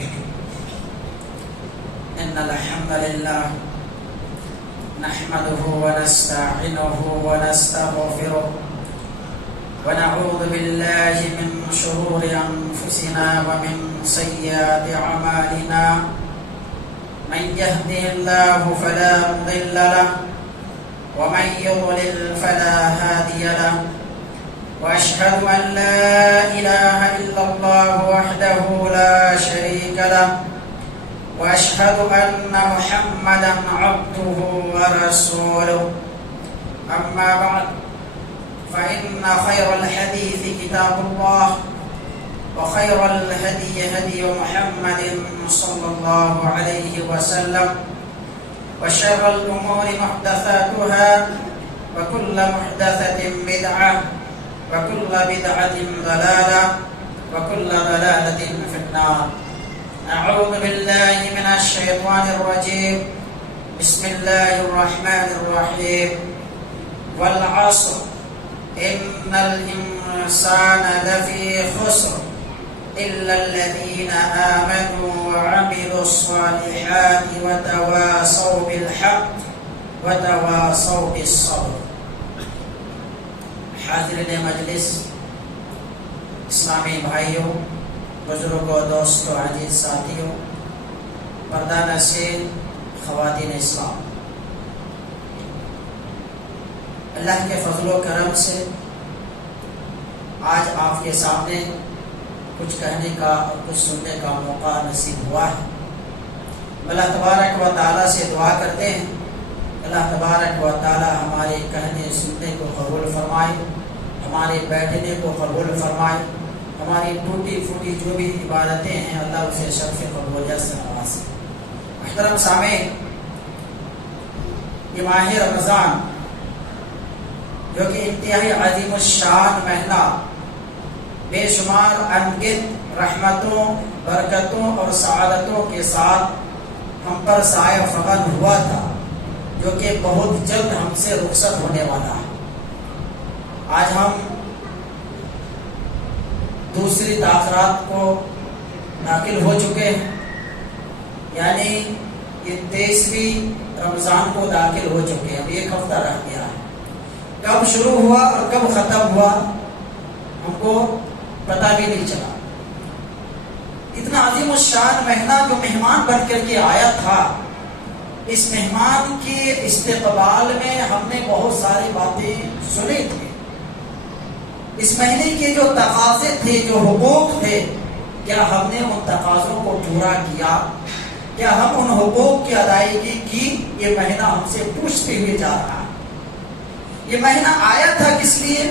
إن الحمد لله نحمده ونستعينه ونستغفره ونعوذ بالله من شرور أنفسنا ومن سيئات أعمالنا من يهده الله فلا مضل له ومن يضلل فلا هادي له وأشهد أن لا إله إلا الله وحده لا شريك له وأشهد أن محمدا عبده ورسوله أما بعد فإن خير الحديث كتاب الله وخير الهدي هدي محمد صلى الله عليه وسلم وشر الأمور محدثاتها وكل محدثة بدعة وكل بدعة ضلالة وكل ضلالة في النار. أعوذ بالله من الشيطان الرجيم. بسم الله الرحمن الرحيم. والعصر إن الإنسان لفي خسر إلا الذين آمنوا وعملوا الصالحات وتواصوا بالحق وتواصوا بالصبر. حاضرین مجلس، اسلامی بھائیوں، بزرگوں، دوستوں، عزیز ساتھیوں، پردہ نشین خواتین اسلام، اللہ کے فضل و کرم سے آج آپ کے سامنے کچھ کہنے کا اور کچھ سننے کا موقع نصیب ہوا ہے. اللہ تبارک و تعالیٰ سے دعا کرتے ہیں اللہ تبارک و تعالیٰ ہمارے کہنے سننے کو قبول فرمائے، ہمارے بیٹھنے کو قبول فرمائے، ہماری ٹوٹی پھوٹی جو بھی عبادتیں ہیں اللہ اسے شرف قبولیت سے نوازے. محترم سامعین، یہ ماہ رمضان جو کہ انتہائی عظیم الشان مہینہ بے شمار انگت رحمتوں، برکتوں اور سعادتوں کے ساتھ ہم پر سایہ فغن ہوا تھا، جو کہ بہت جلد ہم سے رخصت ہونے والا ہے. آج ہم دوسری تاخیرات کو داخل ہو چکے ہیں، یعنی یہ 23ویں رمضان کو داخل ہو چکے ہیں. اب ایک ہفتہ رہ گیا ہے. کب شروع ہوا اور کب ختم ہوا ہم کو پتہ بھی نہیں چلا. اتنا عظیم الشان مہینہ جو مہمان بن کر کے آیا تھا، اس مہمان کے استقبال میں ہم نے بہت ساری باتیں سنی تھی. اس مہینے کے جو تقاضے تھے، جو حقوق تھے، کیا ہم نے ان تقاضوں کو پورا کیا؟ کیا ہم ان حقوق کی ادائیگی کی؟ یہ مہینہ ہم سے پوچھتے ہوئے جا رہا ہے. یہ مہینہ آیا تھا کس لیے؟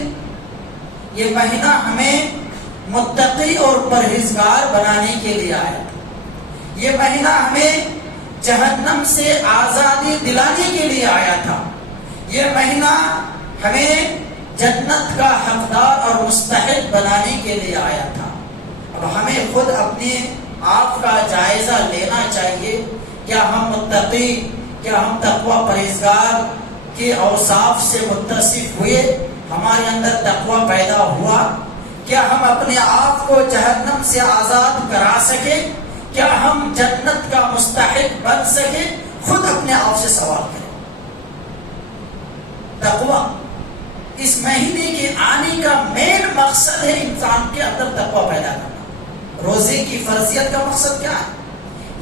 یہ مہینہ ہمیں متقی اور پرہیزگار بنانے کے لیے آیا تھا. یہ مہینہ ہمیں جہنم سے آزادی دلانے کے لیے آیا تھا. یہ مہینہ ہمیں جنت کا حقدار اور مستحق بنانے کے لیے آیا تھا. اب ہمیں خود اپنے آپ کا جائزہ لینا چاہیے. کیا ہم متقی، کیا ہم تقوی پرہیزگار کے اوصاف سے متصف ہوئے؟ ہمارے اندر تقوی پیدا ہوا؟ کیا ہم اپنے آپ کو جہنم سے آزاد کرا سکے؟ کیا ہم جنت کا مستحق بن سکے؟ خود اپنے آپ سے سوال کریں. تقوی اس مہینے کے آنے کا مین مقصد ہے انسان کے اندر تقوی پیدا کرنا. روزے کی فرضیت کا مقصد کیا ہے؟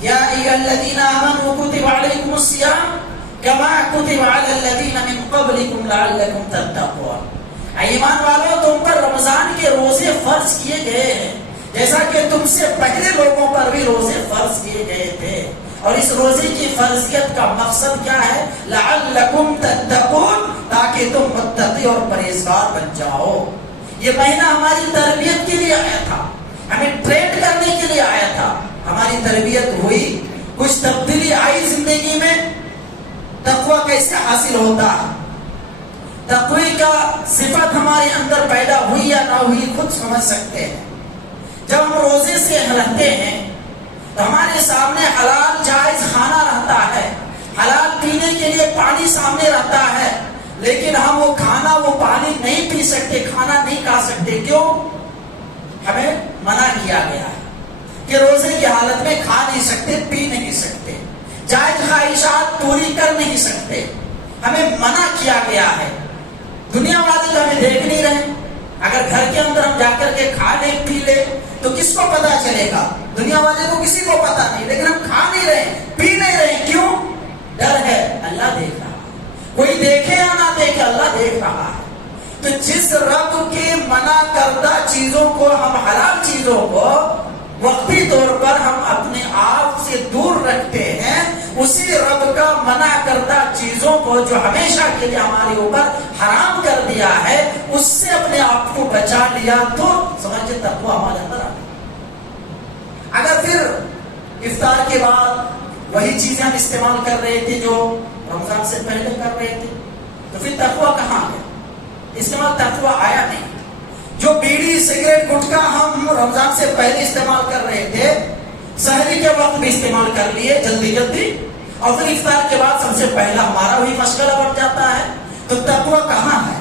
یا ایھا الذین آمنوا کتب علیکم الصیام کما کتب علی الذین من قبلکم لعلکم تتقون. ایمان والو، تم پر رمضان کے روزے فرض کیے گئے ہیں جیسا کہ تم سے پہلے لوگوں پر بھی روزے فرض کیے گئے تھے. اور اس روزے کی فرضیت کا مقصد کیا ہے؟ لعلکم تتقون، تاکہ تم متقی اور پرہیزگار بن جاؤ. یہ مہینہ ہماری تربیت کے لیے آیا تھا، ہمیں ٹرینڈ کرنے کے لیے آیا تھا. ہماری تربیت ہوئی، کچھ تبدیلی آئی زندگی میں. تقوی کیسے حاصل ہوتا ہے؟ تقوی کا صفت ہمارے اندر پیدا ہوئی یا نہ ہوئی خود سمجھ سکتے ہیں. جب ہم روزے سے رہتے ہیں تو ہمارے سامنے حلال جائز کھانا رہتا ہے، حلال پینے کے لیے پانی سامنے رہتا ہے، لیکن ہم وہ کھانا وہ پانی نہیں پی سکتے، کھانا نہیں کھا سکتے. کیوں؟ ہمیں منع کیا گیا ہے. کہ روزے کی حالت میں کھا نہیں سکتے، پی نہیں سکتے، جائز خواہشات پوری کر نہیں سکتے، ہمیں منع کیا گیا ہے۔ دنیا والے تو ہمیں دیکھ نہیں رہے، اگر گھر کے اندر ہم جا کر کے کھا لیں پی لیں تو کس کو پتا چلے گا؟ دنیا والے کو کسی کو پتا نہیں، لیکن ہم کھا نہیں رہے، پی نہیں رہے، کیوں؟ ڈر ہے، اللہ دیکھ رہا ہے، کوئی دیکھے یا نہ دیکھے اللہ دیکھ رہا ہے۔ تو جس رب کے منع کردہ چیزوں کو، ہم حلال چیزوں کو وقتی طور پر ہم اپنے آپ سے دور رکھتے ہیں، اسی رب کا منع کردہ چیزوں کو جو ہمیشہ کے لیے ہمارے اوپر حرام کر دیا ہے، اس سے اپنے آپ کو بچا لیا تو سمجھے تقویٰ ہمارے اندر آ گیا۔ اگر پھر افطار کے بعد وہی چیزیں ہم استعمال کر رہے تھے جو رمضان سے پہلے کر رہے تھے، تو پھر تقویٰ کہاں گیا؟ استعمال تقویٰ آیا نہیں۔ جو بیڑی سگریٹ گٹکا ہم رمضان سے پہلے استعمال کر رہے تھے، سحری کے وقت بھی استعمال کر لیے جلدی جلدی، اور پھر افطار کے بعد سب سے پہلا ہمارا وہی مشغلہ بڑھ جاتا ہے، تو تقویٰ کہاں ہے؟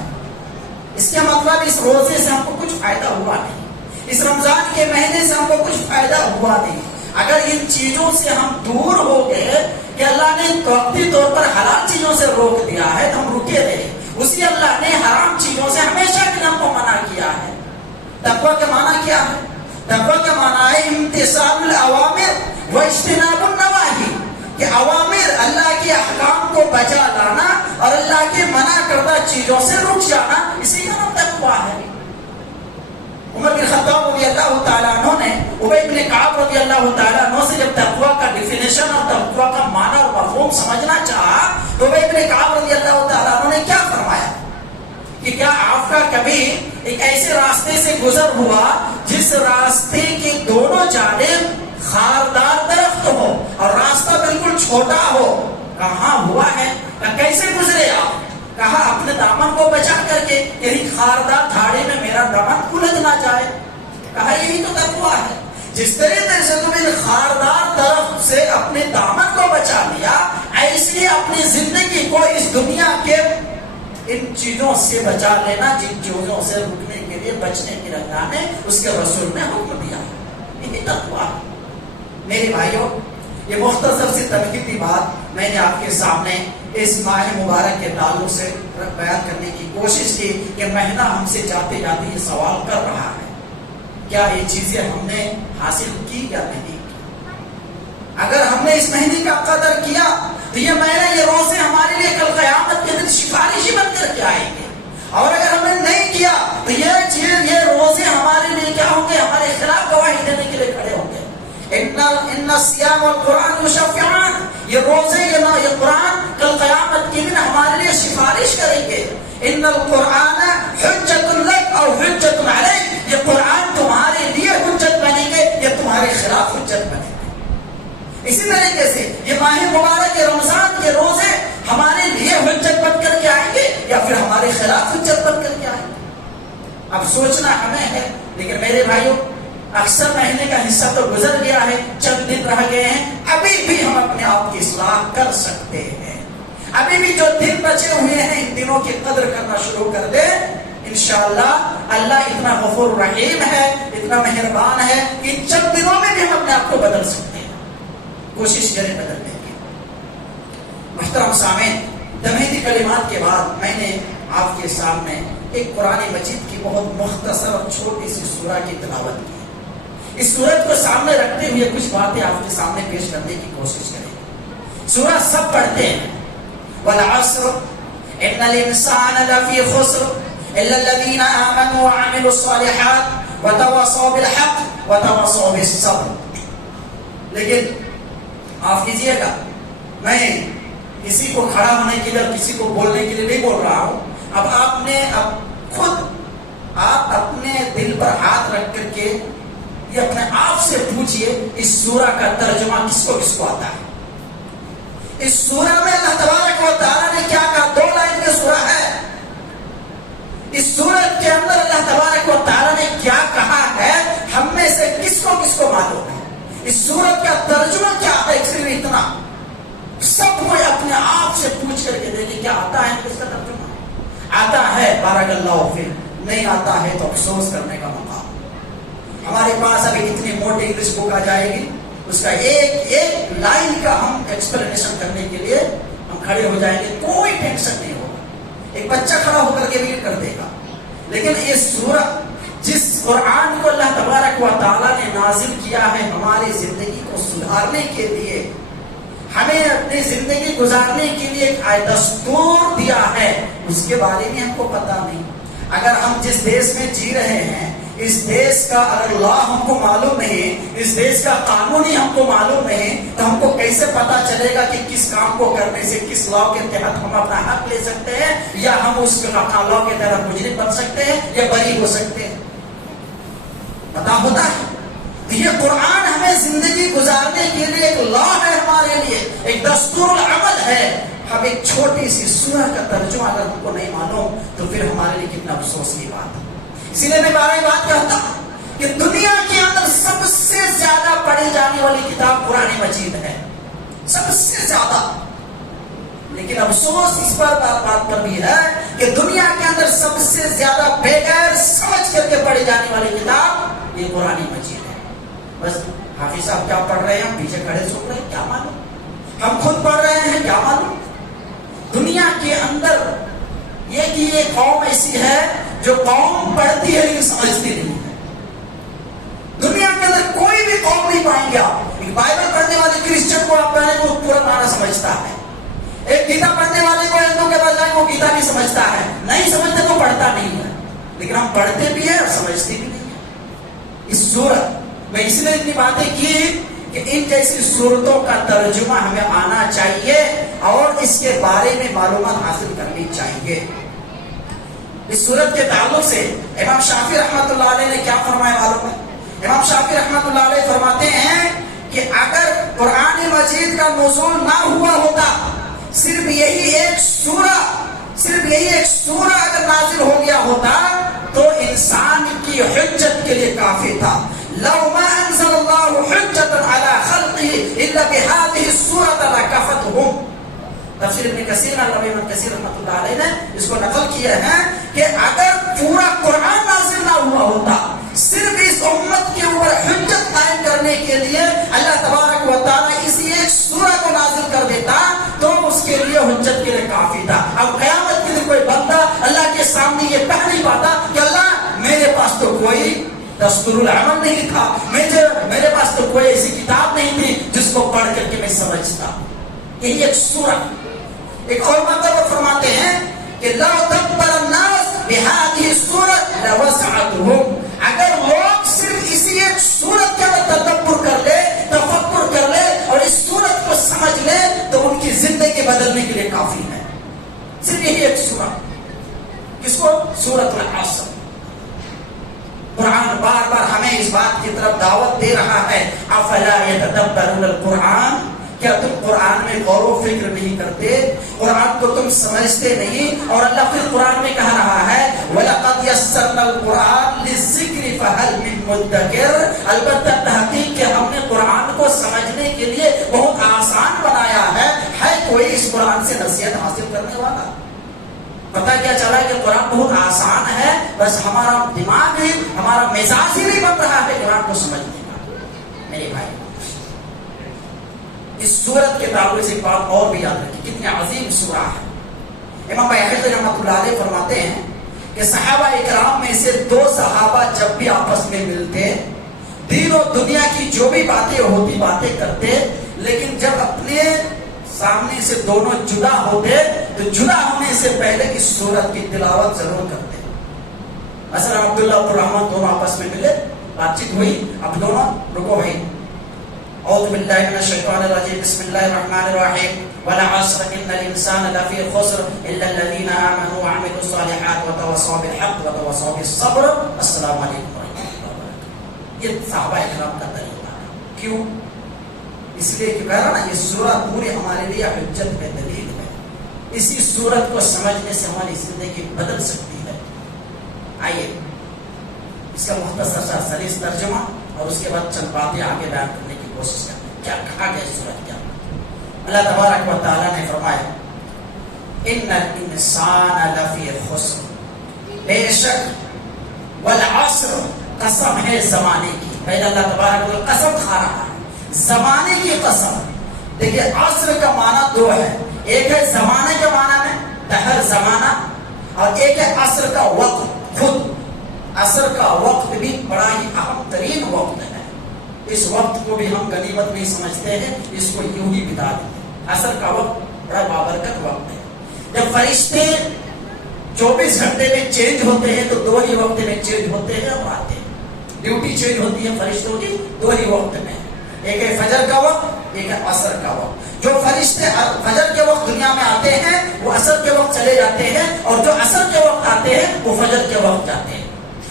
اس کا مطلب اس روزے سے ہم کو کچھ فائدہ ہوا نہیں، اس رمضان کے مہینے سے ہم کو کچھ فائدہ ہوا نہیں۔ اگر ان چیزوں سے ہم دور ہو گئے کہ اللہ نے وقتی طور پر حلال چیزوں سے روک دیا ہے تو ہم رکے رہے، اسی اللہ نے حرام چیزوں سے ہمیشہ کے لیے ہم کو منع کیا ہے۔ تقویٰ کا معنی کیا ہے؟ تقویٰ کا معنی ہے امتثال الاوامر و اجتناب النواہی، کہ اوامر اللہ کے احکام کو بجا لانا اور اللہ کے منع کردہ چیزوں سے رک جانا، اسی کا نام تقویٰ ہے۔ عمر بن خطاب رضی اللہ تعالیٰ عنہ نے ابی بن کعب رضی اللہ تعالیٰ عنہ سے جب تقویٰ کا ڈیفینیشن اور تقویٰ کا معنی اور مفہوم سمجھنا چاہا تو ابی بن کعب رضی اللہ تعالیٰ عنہ نے کیا فرمایا کہ کیا آپ کا کبھی ایک ایسے راستے سے گزر ہوا جس راستے کے دونوں جانب خاردار درخت ہو اور راستہ بالکل چھوٹا ہو؟ کہاں ہوا ہے؟ کیسے گزرے آپ؟ کہا اپنے دامن کو بچا کر کے، یہی خاردار جھاڑی میں میرا دامن الجھ نہ جائے۔ کہا یہی تو تقویٰ ہے، جس طریقے سے تم ان خاردار درخت سے اپنے دامن کو بچا لیا، ایسی اپنی زندگی کو اس دنیا کے ان چیزوں سے بچا لینا جن چیزوں سے رکنے کے لیے بچنے کی اللہ نے اس کے رسول نے حکم دیا، یہی تقویٰ ہے۔ میرے بھائیوں، یہ مختصر سی تمہیدی بات میں نے آپ کے سامنے اس ماہ مبارک کے تعلق سے بیان کرنے کی کوشش کی کہ مہینہ ہم سے جاتے جاتے یہ سوال کر رہا ہے، کیا یہ چیزیں ہم نے حاصل کی یا نہیں کی؟ اگر ہم نے اس مہینے کا قدر کیا تو یہ مہینہ، یہ روزے ہمارے لیے کل قیامت کے دن سفارشی بن کر کے آئیں گے، اور اگر ہم نے نہیں کیا تو یہ روزے ہمارے لیے کیا ہوں گے؟ ہمارے خلاف گواہی دینے کے لیے کھڑے ہوں گے۔ ان الصیام والقرآن یشفعان، یہ روزے یہ قرآن کل قیامت کے دن ہمارے لیے سفارش کریں گے۔ ان القرآن حجت لک اور حجت علیک، یہ قرآن تمہارے لیے حجت بنے گے، یہ تمہارے خلاف حجت بنے گے۔ اسی طریقے سے یہ ماہ مبارک کے رمضان کے روزے ہمارے لیے حجت بن کر کے آئیں گے یا پھر ہمارے خلاف حجت بن کر کے آئیں گے؟ اب سوچنا ہمیں ہے، لیکن میرے بھائیوں اکثر مہینے کا حصہ تو گزر گیا ہے، چند دن رہ گئے ہیں، ابھی بھی ہم اپنے آپ کی اصلاح کر سکتے ہیں۔ ابھی بھی جو دن بچے ہوئے ہیں ان دنوں کی قدر کرنا شروع کر دیں، انشاءاللہ اللہ اتنا غفور رحیم ہے، اتنا مہربان ہے کہ ان چند دنوں میں بھی ہم اپنے آپ کو بدل سکتے ہیں۔ کوشش کریں بدلنے کی۔ محترم سامعین، تمہیدی کلمات کے بعد میں نے آپ کے سامنے ایک قرآن مجید کی بہت مختصر اور چھوٹی سی سورہ کی تلاوت کی۔ اس سورت کو سامنے رکھتے ہوئے کچھ باتیں آپ کے سامنے پیش کرنے کی کوشش کریں۔ سورہ سب پڑھتے ہیں، والعصر ان الانسان لفی خسر الا الذین آمنوا وعملوا الصالحات وتواصوا بالحق وتواصوا بالصبر۔ لیکن آپ کیجئے گا، میں کسی کو کھڑا ہونے کے لیے اور کسی کو بولنے کے لیے نہیں بول رہا ہوں۔ اب آپ نے خود آپ اپنے دل پر ہاتھ رکھ کر کے یہ اپنے آپ سے پوچھئے اس سورہ کا ترجمہ کس کو آتا ہے؟ اس سورہ میں اللہ تبارک و تعالیٰ نے کیا کہا؟ 2 لائن کی سورہ ہے۔ اس سورت کے اندر اللہ تبارک و تعالیٰ نے کیا کہا ہے ہم میں سے کس کو معلوم ہے؟ اس سورت کا ترجمہ کیا ہے؟ صرف اتنا، سب کو اپنے آپ سے پوچھ کر کے دیکھیں کیا آتا ہے کس کا ترجمہ؟ آتا ہے بارک اللہ فیک، نہیں آتا ہے تو افسوس کرنے کا موقع۔ ہمارے پاس ابھی اتنی موٹی انگلش بک آ جائے گی، اس کا ایک ایک لائن کا ہم ایکسپلینیشن کرنے کے لیے ہم کھڑے ہو جائیں گے، کوئی ٹینشن نہیں ہوگا، ایک بچہ کھڑا ہو کر کے ریڈ کر دے گا۔ لیکن یہ سورت جس قرآن کو اللہ تبارک و تعالیٰ نے نازل کیا ہے ہماری زندگی کو سدھارنے کے لیے، ہمیں اپنی زندگی گزارنے کے لیے ایک دستور دیا ہے، اس کے بارے میں ہم کو پتا نہیں۔ اگر ہم جس دیش میں جی رہے ہیں، اس دیش کا اگر لا ہم کو معلوم نہیں، اس دیش کا قانون ہی ہم کو معلوم نہیں، تو ہم کو کیسے پتا چلے گا کہ کس کام کو کرنے سے کس لا کے تحت ہم اپنا حق لے سکتے ہیں، یا ہم اس لا کے تحت مجرم بن سکتے ہیں یا بری ہو سکتے ہیں؟ پتا ہوتا ہے۔ یہ قرآن ہمیں زندگی گزارنے کے لیے ایک لا ہے، ہمارے لیے ایک دستور العمل ہے۔ اب ایک چھوٹی سی سورہ کا ترجمہ اگر ہم کو نہیں معلوم تو پھر ہمارے لیے کتنا افسوس کی بات ہے۔ اسی لیے میں بارہ بات کہتا ہوں کہ دنیا کے اندر سب سے زیادہ پڑھی جانے والی کتاب قرآن مجید ہے، سب سے زیادہ۔ لیکن افسوس اس بات پر بھی ہے کہ دنیا کے اندر سب سے زیادہ بغیر سمجھ کر کے پڑھی جانے والی کتاب یہ قرآن مجید ہے۔ بس حافظ صاحب کیا پڑھ رہے ہیں، ہم پیچھے کھڑے سن رہے ہیں، کیا معلوم؟ ہم خود پڑھ رہے ہیں، کیا معلوم؟ دنیا کے اندر یہ قوم ایسی ہے جو قوم پڑھتی ہے لیکن سمجھتی نہیں ہے۔ دنیا کے اندر کوئی بھی قوم نہیں پائیں گے آپ، ایک بائبل پڑھنے والے کرسچن کو آپ پہلے وہ پورا معنی سمجھتا ہے، ایک گیتا پڑھنے والے کو ہندو کے بجائے وہ گیتا نہیں سمجھتا ہے، نہیں سمجھتے تو پڑھتا نہیں ہے۔ لیکن ہم پڑھتے بھی ہیں اور سمجھتے بھی نہیں ہیں۔ اس صورت میں اس لیے اتنی باتیں کی کہ ان جیسی صورتوں کا ترجمہ ہمیں آنا چاہیے اور اس کے بارے میں معلومات حاصل کرنی چاہیے۔ اس صورت کے تعلق سے امام شافعی رحمۃ اللہ علیہ نے کیا فرمایا معلوم ہے؟ امام شافعی رحمۃ اللہ علیہ فرماتے ہیں کہ اگر قرآن مجید کا نزول نہ ہوا ہوتا، صرف یہی ایک سورہ اگر نازل ہو گیا ہوتا تو انسان کی حجت کے لیے کافی تھا۔ لو ما انزل اللہ حجۃ علی خلقہ الا بهذه السورۃ لکفتهم۔ تفسیر ابن کثیر علامہ ابن کثیر رحمۃ اللہ علیہ نے اس کو نقل کیا ہے کہ اگر پورا قرآن نازل نہ ہوا ہوتا، صرف اس امت کے اوپر حجت قائم کرنے کے لیے اللہ تبارک و تعالیٰ اسی ایک سورہ کو نازل کر دیتا تو اس کے لیے حجت کے لیے کافی تھا۔ اب قیامت کے دن کوئی بندہ اللہ کے سامنے یہ کہہ نہیں پاتا کہ اللہ میرے پاس تو کوئی دستور العمل نہیں تھا، میرے پاس تو کوئی ایسی کتاب نہیں تھی جس کو پڑھ کر کے میں سمجھتا۔ یہی ایک سورہ۔ ایک اور مطلب فرماتے ہیں کہ لو تدبر الناس بهذه السورة لوسعتهم، اگر لوگ صرف اسی ایک سورت کے اندر تدبر کر لے، تفکر کر لے اور اس سورت کو سمجھ لے تو ان کی زندگی بدلنے کے لیے کافی ہے۔ صرف یہی ایک سورہ، کس کو؟ سورۃ العصر۔ قرآن بار بار ہمیں اس بات کی طرف دعوت دے رہا ہے، افلا یتدبرون القرآن، کیا تم قرآن میں غور و فکر نہیں کرتے؟ قرآن کو تم سمجھتے نہیں؟ اور اللہ پھر قرآن میں کہہ رہا ہے وَلَقَدْ يَسَّرْنَا الْقُرْآنَ لِلذِّكْرِ فَهَلْ مِن مُدَّكِرٍ، البتہ تحقیق کہ ہم نے قرآن کو سمجھنے کے لیے بہت آسان بنایا ہے کوئی اس قرآن سے نصیحت حاصل کرنے والا؟ پتہ کیا چلا کہ قرآن بہت آسان ہے، بس ہمارا دماغ ہی، ہمارا مزاج ہی نہیں بن رہا ہے قرآن کو سمجھنے کا۔ میرے بھائی، اس سورت کے تعلق سے ایک بات اور بھی یاد رکھیں، کتنی عظیم سورہ ہے۔ امام بحق رحمۃ اللہ علیہ فرماتے ہیں کہ صحابہ اکرام میں سے دو صحابہ جب بھی آپس میں ملتے، دین و دنیا کی جو بھی باتیں ہوتی باتیں کرتے، لیکن جب اپنے سامنے سے دونوں جدا ہوتے تو جدا ہونے سے پہلے اس سورت کی تلاوت ضرور کرتے۔ مثلا عبداللہ عبدالرحمن دونوں آپس میں ملے، بات چیت ہوئی، اب دونوں رکو بھائی، اعوذ باللہ من الشیطان الرجیم، بسم اللہ الرحمن الرحیم، والعصر ان الانسان لفی خسر الا الذین آمنوا وعملوا الصالحات وتواصوا بالحق وتواصوا بالصبر۔ السلام علیکم ورحمۃ اللہ وبرکاتہ۔ یہ صحابہ اکرام کا طریقہ ہے۔ کیوں؟ اس لیے کہ کہہ رہا نا، یہ سورت پوری ہمارے لیے حجت ہے، دلیل ہے۔ اسی سورت کو سمجھنے سے ہماری زندگی بدل سکتی ہے۔ آئیے اس کا مختصر سا سلیس ترجمہ اور اس کے بعد چند باتیں آگے بیان کرنے کی کوشش کرتے ہیں۔ کیا کہا گیا سورت کیا؟ اللہ تبارک و تعالیٰ نے فرمایا ان الانسان لفی خسر، بے شک والعصر، قسم ہے زمانے کی. پہلے اللہ تبارک و تعالی قسم کھا رہا ہے, زمانے کی قسم. دیکھیے عصر کا معنی دو ہے, ایک ہے زمانے کے معنی میں دہر زمانہ, اور ایک ہے عصر کا وقت خود. عصر کا وقت بھی بڑا ہی اہم ترین وقت ہے. اس وقت کو بھی ہم غنیمت نہیں سمجھتے ہیں, اس کو یوں ہی بتا دیتے. عصر کا وقت بڑا بابرکت وقت ہے. جب فرشتے 24 گھنٹے میں چینج ہوتے ہیں تو 2 ہی وقت میں چینج ہوتے ہیں اور آتے ہیں. ڈیوٹی چینج ہوتی ہے فرشتوں کی 2 ہی وقت میں, ایک ہے فجر کا وقت, ایک ہے عصر کا وقت. جو فرشتے فجر کے وقت دنیا میں آتے ہیں وہ عصر کے وقت چلے جاتے ہیں, اور جو عصر کے وقت آتے ہیں وہ فجر کے وقت جاتے ہیں.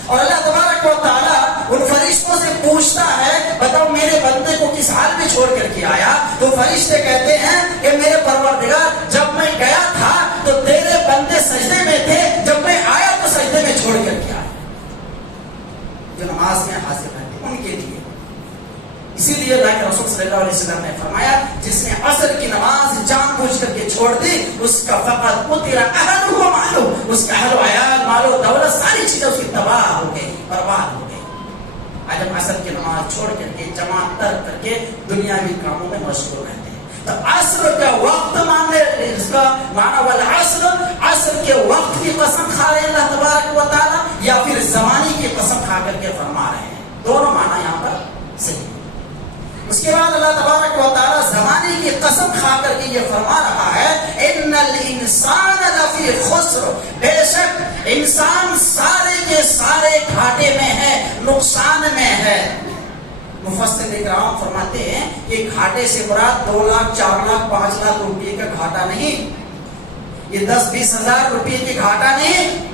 اور اللہ تبارک و تعالیٰ ان فرشتوں سے پوچھتا ہے, بتاؤ میرے بندے کو کس حال میں چھوڑ کر کے آیا؟ تو فرشتے کہتے ہیں کہ میرے پروردگار, جب میں گیا تھا تو تیرے بندے سجدے میں تھے, جب میں آیا تو سجدے میں چھوڑ کر کے آیا. جو نماز میں حاضر رہتے ان کے لیے. اسی لیے اللہ کے رسول صلی اللہ علیہ وسلم نے فرمایا, جس نے عصر کی نماز جان بوجھ کر کے چھوڑ دی, اس کا فقط قتل اہلہ و مالہ, اس کا اہل و عیال, مال و دولت, ساری چیزیں اس کی تباہ ہو گئی, برباد ہو گئی. آج ہم عصر کی نماز چھوڑ کر کے, جماعت ترک کر کے دنیاوی کاموں میں مشغول رہتے ہیں. تو عصر کا وقت ماننے, اس کا معنی والعصر, عصر کے وقت کی قسم کھا رہے ہیں اللہ تبارک و تعالیٰ, یا پھر زمانے کی قسم کھا کر کے فرما رہے ہیں. دونوں معنی یہاں پر صحیح. اس کے بعد اللہ تبارک و تعالیٰ زمانے کی قسم کھا کر کے یہ فرما رہا ہے, ان الانسان لفی خسر, بے شک انسان سارے کے سارے گھاٹے میں ہے, نقصان میں ہے. مفسر کرام فرماتے ہیں کہ گھاٹے سے مراد 2 لاکھ 4 لاکھ 5 لاکھ روپے کا گھاٹا نہیں, یہ 10-20 ہزار روپے کی گھاٹا نہیں.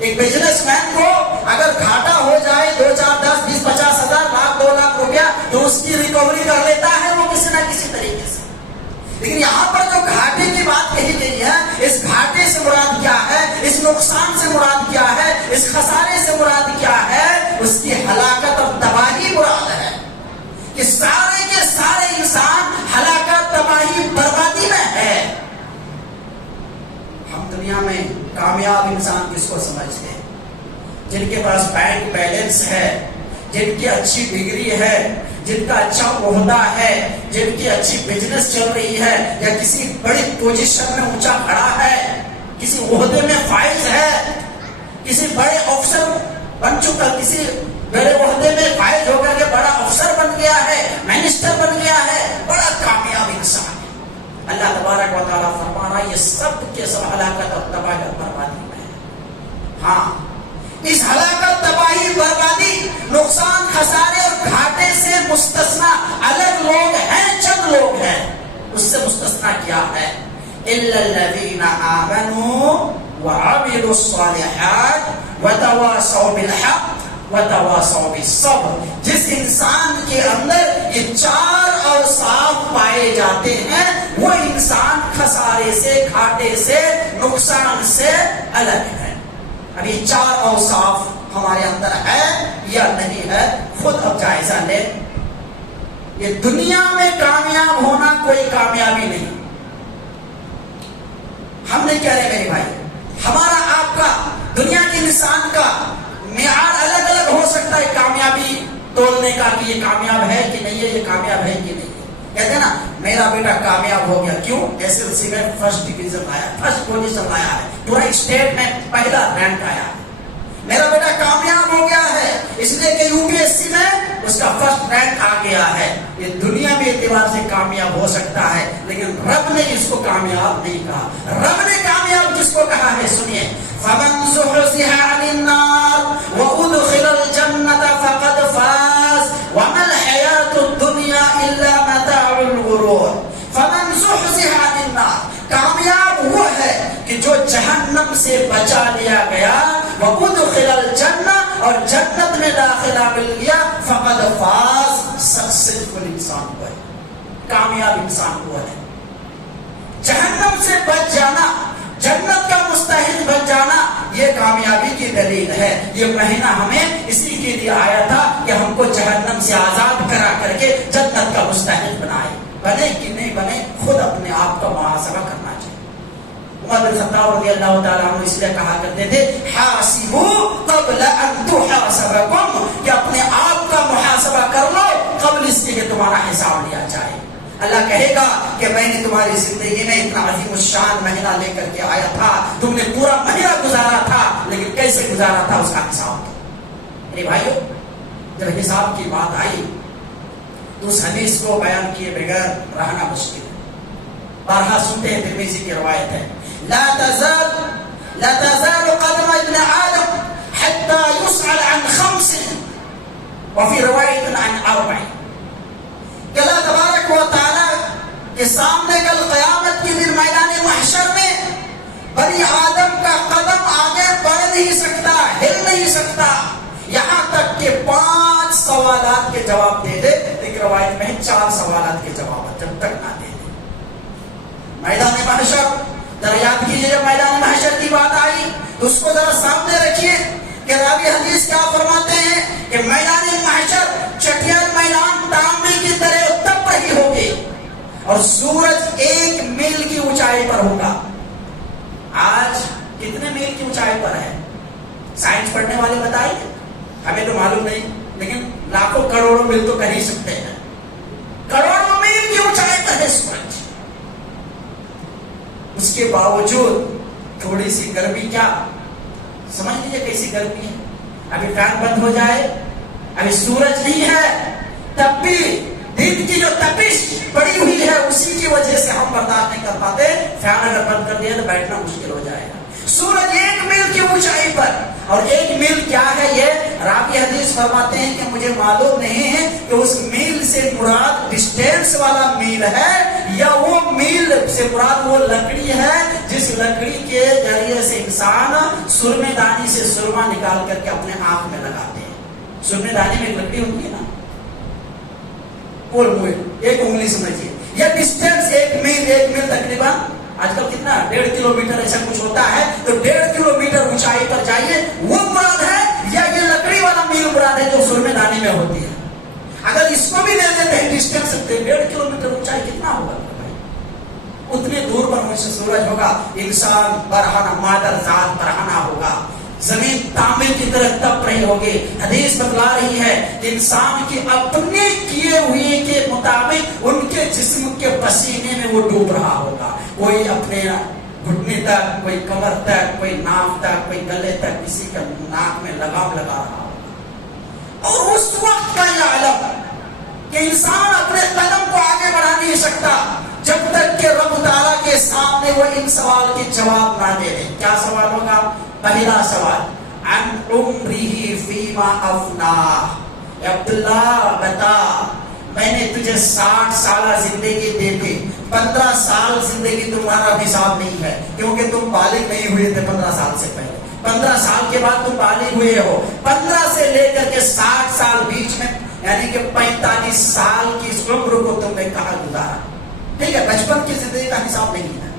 ایک بزنس مین کو اگر گھاٹا ہو جائے 2 4 10 20 50 ہزار لاکھ 2 لاکھ روپیہ, تو اس کی ریکوری کر لیتا ہے وہ کسی نہ کسی طریقے سے. لیکن یہاں پر جو گھاٹے کی بات کہی گئی ہے, اس گھاٹے سے مراد کیا ہے, اس نقصان سے مراد کیا ہے, اس خسارے سے مراد کیا ہے, اس کی ہلاکت اور تباہی مراد ہے. کہ سارے کے سارے انسان ہلاکت, تباہی, بربادی میں ہے. ہم دنیا میں کامیاب انسان کس کو سمجھتے ہیں؟ جن کے پاس بینک بیلنس ہے, جن کی اچھی ڈگری ہے, جن کا اچھا عہدہ ہے, جن کی اچھی بزنس چل رہی ہے, یا کسی بڑی پوزیشن میں اونچا کھڑا ہے, کسی عہدے میں فائز ہے, کسی بڑے افسر بن چکا, کسی بڑے عہدے میں فائز ہو کر کے بڑا افسر بن گیا ہے, منسٹر بن گیا ہے, بڑا کامیاب انسان ہے. اللہ تبارک و تعالیٰ فرما رہا ہے یہ سب کے سب ہلاکت اور تباہی بربادی میں ہے. ہاں, اس ہلاکت, تباہی, بربادی, نقصان, خسارے اور گھاٹے سے مستثنا الگ لوگ ہیں, چند لوگ ہیں. اس سے مستثنا کیا ہے؟ الا الذین آمنوا وعملوا الصالحات وتواصوا بالحق وتواصوا بالصبر. جس انسان کے اندر یہ 4 اوصاف پائے جاتے ہیں, وہ انسان خسارے سے, گھاٹے سے, نقصان سے الگ ہے. اب یہ 4 اوصاف ہمارے اندر ہے یا نہیں ہے, خود اب جائزہ لیں. یہ دنیا میں کامیاب ہونا کوئی کامیابی نہیں. ہم نہیں کہہ رہے میرے بھائی, ہمارا آپ کا, دنیا کے انسان کا معیار الگ الگ ہو سکتا ہے کامیابی تولنے کا, کہ یہ کامیاب ہے کہ نہیں ہے, یہ کامیاب ہے کہ نہیں ہے. کہتے ہیں نا میرا بیٹا کامیاب ہو گیا, کیوں؟ ایسے اسی میں فرسٹ ڈویژن آیا, فرسٹ پوزیشن آیا ہے, پورا اسٹیٹ میں پہلا رینک آیا ہے. میرا بیٹا کامیاب ہو گیا ہے اس لیے کہ UPSC میں اس کا فرسٹ رینک آ گیا ہے. یہ دنیا میں اعتبار سے کامیاب ہو سکتا ہے, لیکن رب نے اس کو کامیاب نہیں کہا. رب نے کامیاب کس کو کہا ہے؟ سنیے, فمن زحزح عن النار وادخل الجنة فقد فاز وما الحياة الدنيا الا متاع الغرور. فمن زحزح عن النار, کامیاب وہ ہے کہ جو جہنم سے بچا لیا گیا, وادخل الجنة, اور جنت میں داخلہ مل گیا, فقد فاز, سکسیسفل انسان ہوا ہے, کامیاب انسان ہوا ہے. جہنم سے بچ جانا, جنت کا مستحق بن جانا, یہ کامیابی کی دلیل ہے. یہ مہینہ ہمیں اسی کے لیے آیا تھا کہ ہم کو جہنم سے آزاد کرا کر کے جنت کا مستحق بنائے. بنے کہ نہیں بنے, خود اپنے آپ کا محاسبہ کرنا چاہیے. عمر بن خطاب رضی اللہ تعالیٰ عنہ اس لیے کہا کرتے تھے حاسبو قبل ان تحاسبکم، کہ اپنے آپ کا محاسبہ کر لو قبل اس کے کہ تمہارا حساب لیا جائے۔ اللہ کہے گا کہ میں نے تمہاری زندگی میں اتنا عظیم الشان مہینہ لے کر کے آیا تھا، تم نے پورا مہینہ گزارا تھا، لیکن کیسے گزارا تھا اس کا حساب۔ میرے بھائیو، جب حساب کی بات آئی تو اس حدیث کو بیان کیے بغیر رہنا مشکل ہے۔ بارہا سنتے ہیں، ترمذی کی روایت ہے، لا تزال قدم ابن آدم حتى يسأل عن 5 وفي روایت عن 4، کہ اللہ تبارک و تعالی کے سامنے کل قیامت کے دن میدان محشر میں بنی آدم کا قدم آگے بڑھ نہیں سکتا، ہل نہیں سکتا، یہاں تک کہ 5 سوالات کے جواب دے دے۔ ایک روایت میں 4 سوالات کے جواب جب تک نہ دے دے۔ میدان محشر ذرا یاد کیجیے، جب میدان محشر کی بات آئی تو اس کو ذرا سامنے رکھیے کہ راوی حدیث کیا فرماتے ہیں کہ میدان محشر چٹیل میدان تانبے کی طرح تپ رہی ہوگی اور سورج 1 میل کی اونچائی پر ہوگا۔ آج کتنے میل کی اونچائی پر ہے؟ سائنس پڑھنے والے بتائیں گے، ہمیں تو معلوم نہیں، لیکن لاکھوں کروڑوں میل تو کر ہی سکتے ہیں۔ کروڑوں میل کی اونچائی پر ہے سورج، اس کے باوجود تھوڑی سی گرمی، کیا سمجھ لیجیے کیسی گرمی ہے، ابھی فین بند ہو جائے، ابھی سورج نہیں ہے، تب بھی دن کی جو تپش پڑی ہوئی ہے اسی کی وجہ سے ہم برداشت نہیں کر پاتے، فین اگر بند کر دیا تو بیٹھنا مشکل ہو جائے گا۔ سورج 1 میل کی اونچائی پر، اور 1 میل کیا ہے یہ راوی حدیث فرماتے ہیں کہ مجھے معلوم نہیں ہے کہ اس میل سے مراد ڈسٹینس والا میل ہے یا وہ میل سے مراد وہ لکڑی ہے جس لکڑی کے ذریعے سے انسان سرمے دانی سے سرما نکال کر کے اپنے آنکھ میں لگاتے ہیں۔ سرمے دانی میں ایک لکڑی ہوتی ہے نا، ایک انگلی سمجھیے، یہ ڈسٹینس 1 میل تقریباً آج کل کتنا 1.5 کلومیٹر ایسا کچھ ہوتا ہے، تو 1.5 کلومیٹر اونچائی پر جائیے، وہ مراد ہے یا یہ لکڑی والا میل مراد ہے جو سرمے دانی میں ہوتی ہے؟ اگر اس کو بھی لے لیتے ہیں ڈسٹینس 1.5 کلومیٹر اونچائی کتنا ہوگا؟ اتنے دور پر مجھ سے سورج ہوگا، انسان برہنہ مادر ذات برہنہ ہوگا، زمین تانبے کی طرح تپ رہی ہوگی۔ حدیث بتلا رہی ہے کہ انسان کی اپنے کیے ہوئے کے مطابق ان کے جسم کے پسینے میں وہ ڈوب رہا ہوگا، کوئی اپنے گھٹنے تک، کوئی کمر تک، کوئی ناک تک، کوئی گلے تک، کسی کا ناک میں لگام لگا رہا ہوگا۔ اور اس وقت کا یہ علم کہ انسان اپنے قدم کو آگے بڑھا نہیں سکتا جب تک کہ رب تعالیٰ کے سامنے وہ ان سوال کے جواب نہ دے دے۔ کیا سوال ہوگا؟ پہلا سوال، عن عمرہ فیما افناہ، عبداللہ بتا میں نے تجھے 60 سالہ زندگی دے دی، 15 سال زندگی تمہارا حساب نہیں ہے کیونکہ تم بالغ نہیں ہوئے تھے 15 سال سے پہلے، 15 سال کے بعد تم بالغ ہوئے ہو، 15 سے لے کر کے 60 سال بیچ میں یعنی کہ 45 سال کی اس عمر کو تم نے کہاں گزارا؟ ٹھیک ہے، بچپن کی زندگی کا حساب نہیں ہے،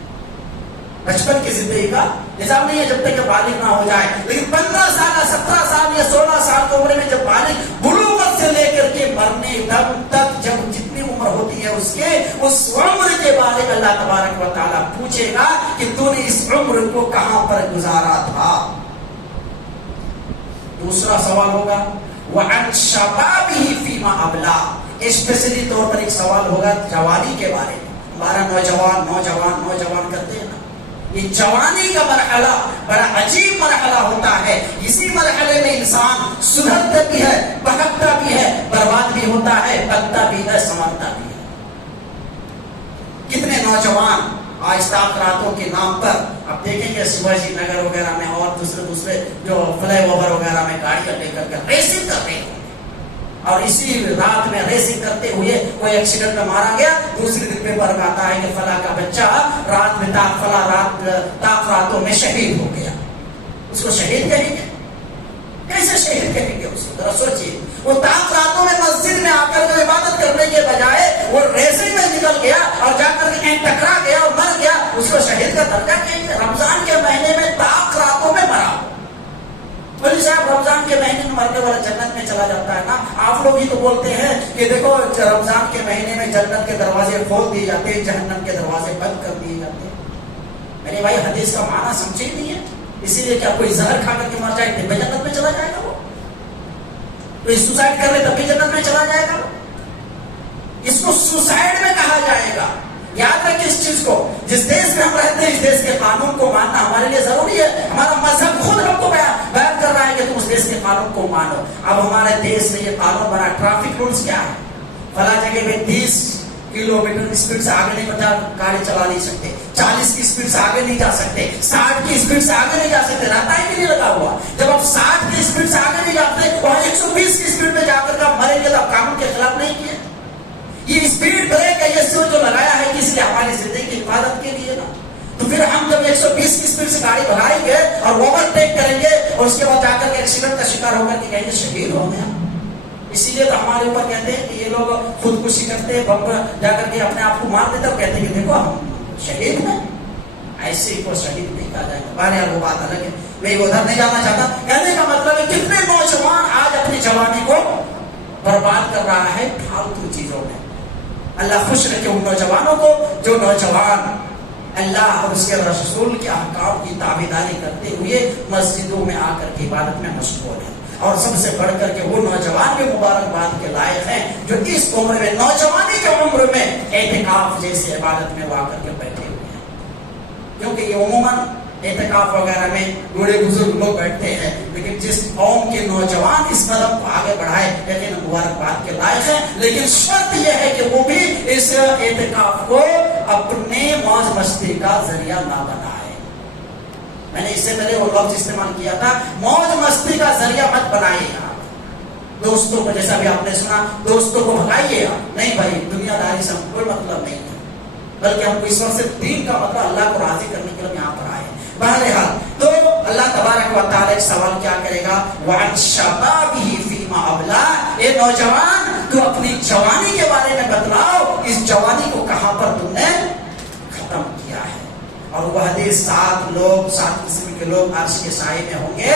بچپن کی زندگی کا حساب نہیں ہے جب تک کہ بالغ نہ ہو جائے، لیکن 15 سال 17 سال یا 16 سال کی عمر میں جب بالغ، بلوغت سے لے کر کے مرنے دم تک جب جتنی عمر ہوتی ہے اس کے، اس عمر کے بارے میں اللہ تبارک و تعالیٰ پوچھے گا کہ تو نے اس عمر کو کہاں پر گزارا تھا۔ دوسرا سوال ہوگا وَعَنْ شَبَابِهِ فِيمَا أَبْلَى، اسپیشلی طور پر ایک سوال ہوگا جوانی کے بارے میں۔ ہمارا نوجوان کرتے ہیں نا، یہ جوانی کا مرحلہ بڑا عجیب مرحلہ ہوتا ہے، اسی مرحلے میں انسان سدھرتا بھی ہے، بہکتا بھی ہے، برباد بھی ہوتا ہے، بنتا بھی ہے، سنورتا بھی ہے۔ کتنے نوجوان آہستہ راتوں کے نام پر اب دیکھیں گے شیواجی نگر وغیرہ میں اور دوسرے جو فلائی اوور وغیرہ میں گاڑیاں لے کر کے ریسنگ کر رہے ہیں، اور اسی رات میں ریسنگ کرتے ہوئے کوئی ایکسیڈنٹ میں مارا گیا، دوسرے دن پیپر میں آتا ہے کہ فلاں کا بچہ رات میں تاک راتوں میں شہید ہو گیا۔ اس کو شہید کہیں گے؟ کیسے شہید کہیں گے اس کو؟ ذرا سوچیے، وہ تاک راتوں میں مسجد میں آ کر عبادت کرنے کے بجائے وہ ریسنگ میں نکل گیا اور جا کر کے کہیں ٹکرا گیا اور مر گیا، اس کو شہید کا درجہ کہیں گے؟ رمضان کے مہینے میں تاک راتوں میں مرا، بھائی صاحب رمضان کے مہینے میں مرنے والا جنت میں چلا جاتا ہے نا۔ آپ لوگ ہی تو بولتے ہیں کہ دیکھو رمضان کے مہینے میں جنت کے دروازے کھول دیے جاتے ہیں، جہنم کے دروازے بند کر دیے جاتے ہیں۔ میرے بھائی حدیث کا معنی سمجھے نہیں ہے. اسی لیے کیا کوئی زہر کھا کر کے مر جائے تب بھی جنت میں چلا جائے گا؟ وہ کوئی سوسائڈ کر لے تب بھی جنت میں چلا جائے گا؟ اس کو سوسائڈ میں کہا جائے گا. یاد رکھیں اس چیز کو. جس دیش میں ہم رہتے ہیں اس دیش کے قانون کو ماننا ہمارے لیے ضروری ہے. ہمارا مذہب خود ہم کو بیان کر رہا ہے کہ تم اس دیش کے قانون کو مانو. اب ہمارے دیش میں یہ قانون بنا. ٹریفک رولز کیا ہے؟ فلاں جگہ پہ 30 کلومیٹر اسپیڈ سے آگے نہیں گاڑی چلا نہیں سکتے, 40 کی اسپیڈ سے آگے نہیں جا سکتے, 60 کی اسپیڈ سے آگے نہیں جا سکتے. رہتا ہے کہ نہیں لگا ہوا؟ جب آپ 60 کی اسپیڈ سے آگے نہیں جاتے اور 120 کی اسپیڈ میں جا کر آپ مریں گے تو آپ قانون کے خلاف نہیں کیے. یہ اسپیڈ بریک ہے, یہ جو لگایا ہے کس لیے؟ ہماری زندگی کی حفاظت کے لیے نا. تو پھر ہم جب 120 کی اسپیڈ سے گاڑی بھگائیں گے اور اوور ٹیک کریں گے اور اس کے بعد جا کر کے ایکسیڈنٹ کا شکار ہو کر کے کہیں گے شہید ہو گیا. اسی لیے تو ہمارے اوپر کہتے ہیں کہ یہ لوگ خودکشی کرتے, بم جا کر کے اپنے آپ کو مار دیتے اور کہتے ہیں کہ دیکھو ہم شہید ہیں. ایسے ہی کو شہید نہیں کہا جائے گا. بہرحال وہ بات الگ ہے, میں ادھر نہیں جانا چاہتا. کہنے کا مطلب ہے کتنے نوجوان آج اپنی جوانی کو برباد کر رہا ہے فالتو چیزوں میں. اللہ خوش رکھے ان نوجوانوں کو جو نوجوان اللہ اور اس کے رسول کے احکام کی تابعداری کرتے ہوئے مسجدوں میں آ کر کے عبادت میں مشغول ہیں. اور سب سے بڑھ کر کے وہ نوجوان بھی مبارکباد کے لائق ہیں جو اس عمر میں, نوجوانی کے عمر میں اعتکاف جیسے عبادت میں وہ آ کر کے بیٹھے ہوئے ہیں. کیونکہ یہ عموماً اعتکاف وغیرہ میں بوڑھے بزرگ لوگ بیٹھتے ہیں, لیکن جس قوم کے نوجوان اس قدم کو آگے بڑھائے لیکن مبارکباد کے لائق ہیں. لیکن شرط یہ ہے کہ وہ بھی اس اعتکاف کو اپنے موج مستی کا ذریعہ نہ بنائے. میں نے اس سے پہلے وہ لفظ استعمال کیا تھا, موج مستی کا ذریعہ مت بنائیے آپ. دوستوں کو, جیسا بھی آپ نے سنا, دوستوں کو بھگائیے آپ. نہیں بھائی, دنیا داری سے کوئی مطلب نہیں ہے, بلکہ ہم کو اس وقت سے دین کا مطلب اللہ کو راضی کرنے کے لیے یہاں پر آئے. بہرحال تو اللہ تبارک و تعالیٰ ایک سوال کیا کرے گا, وَعَنْ شَبَابِهِ فِيمَا أَبْلَىٰ, اے نوجوان تو اپنی جوانی کے بارے میں بتلاؤ, اس جوانی کو کہاں پر تم نے ختم کیا ہے. اور وہ حدیث 7 قسم کے لوگ عرش کے سائے میں ہوں گے,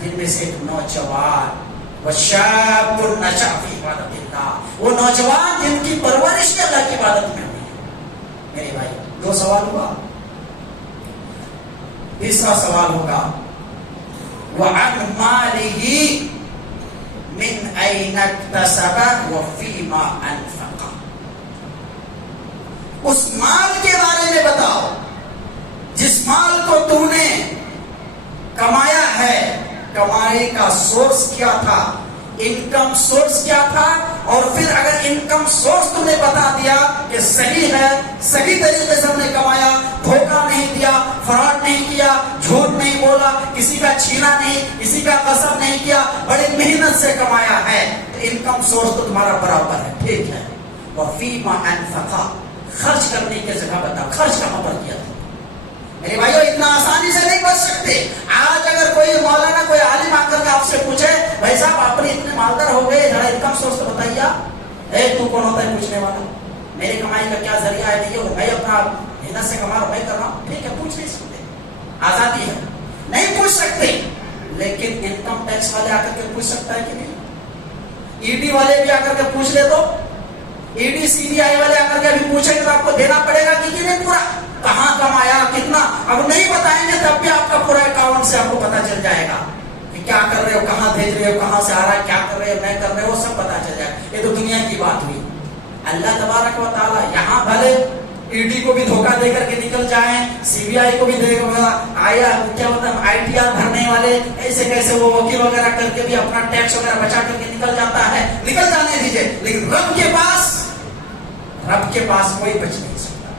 جن میں سے ایک نوجوان, وَشَابٌ نَشَأَ فِي عِبَادَةِ اللَّهِ, وہ نوجوان جن کی پرورش کی اللہ کی عبادت میں ہوئی ہے. میرے بھائی 2 سوال ہوا. تیسرا سوال ہوگا وَعَنْ مَالِهِ مِنْ أَيْنَ اكْتَسَبَ وَفِيمَا أَنْفَقَ, اس مال کے بارے میں بتاؤ جس مال کو تو نے کمایا ہے, کمائی کا سورس کیا تھا, انکم سورس کیا تھا, اور پھر اگر انکم سورس تم نے بتا دیا کہ صحیح ہے, صحیح طریقے سے ہم نے کمایا, دھوکہ نہیں دیا, فراڈ نہیں کیا, جھوٹ نہیں بولا, کسی کا چھینا نہیں, کسی کا قسم نہیں کیا, بڑی محنت سے کمایا ہے, تو انکم سورس تو تمہارا برابر ہے, ٹھیک ہے. وَفِيمَا أَنْفَقَ, خرچ کرنے کی جگہ بتا, خرچ کہاں پر کیا تھا. میرے بھائیو اتنا آسانی سے نہیں بچ سکتے. آج اگر کوئی مولانا, کوئی عالم آ کر کے آپ سے پوچھے, بھائی صاحب آپ نے اتنے مالدار ہو گئے, ذرا انکم سورس تو بتائیے. اے تو کون ہوتا ہے پوچھنے والا, میری کمائی کا کیا ذریعہ ہے, یہ میں اپنا محنت سے کما رہا ہوں, میں کر رہا ہوں, ٹھیک ہے, پوچھ نہیں سکتے, آزادی ہے, نہیں پوچھ سکتے. لیکن انکم ٹیکس والے آ کر کے پوچھ سکتا ہے کہ نہیں, ای ڈی والے بھی آ کر کے پوچھ لے, تو ای ڈی سی بی آئی والے آ کر کے بھی پوچھیں گے تو آپ کو دینا پڑے گا کہ نہیں پورا, کہاں کمایا, کتنا. اب نہیں بتائیں گے تب بھی آپ کا پورا اکاؤنٹ سے آپ کو پتا چل جائے گا کہ کیا کر رہے ہو, کہاں بھیج رہے ہو, کہاں سے آ رہا ہے, کیا کر رہے ہو, نہیں کر رہے ہو, سب پتا چل جائے گا. یہ تو دنیا کی بات ہوئی. اللہ تبارک و تعالیٰ یہاں بھلے ای ڈی کو بھی دھوکہ دے کر کے نکل جائیں, سی بی آئی کو بھی دے کیا ہوتا ہے آئی ٹی آر بھرنے والے, ایسے کیسے وہ وکیل وغیرہ کر کے بھی اپنا ٹیکس وغیرہ بچا کر کے نکل جاتا ہے, نکل جانے دیجیے. لیکن رب کے پاس کوئی بچ نہیں سکتا.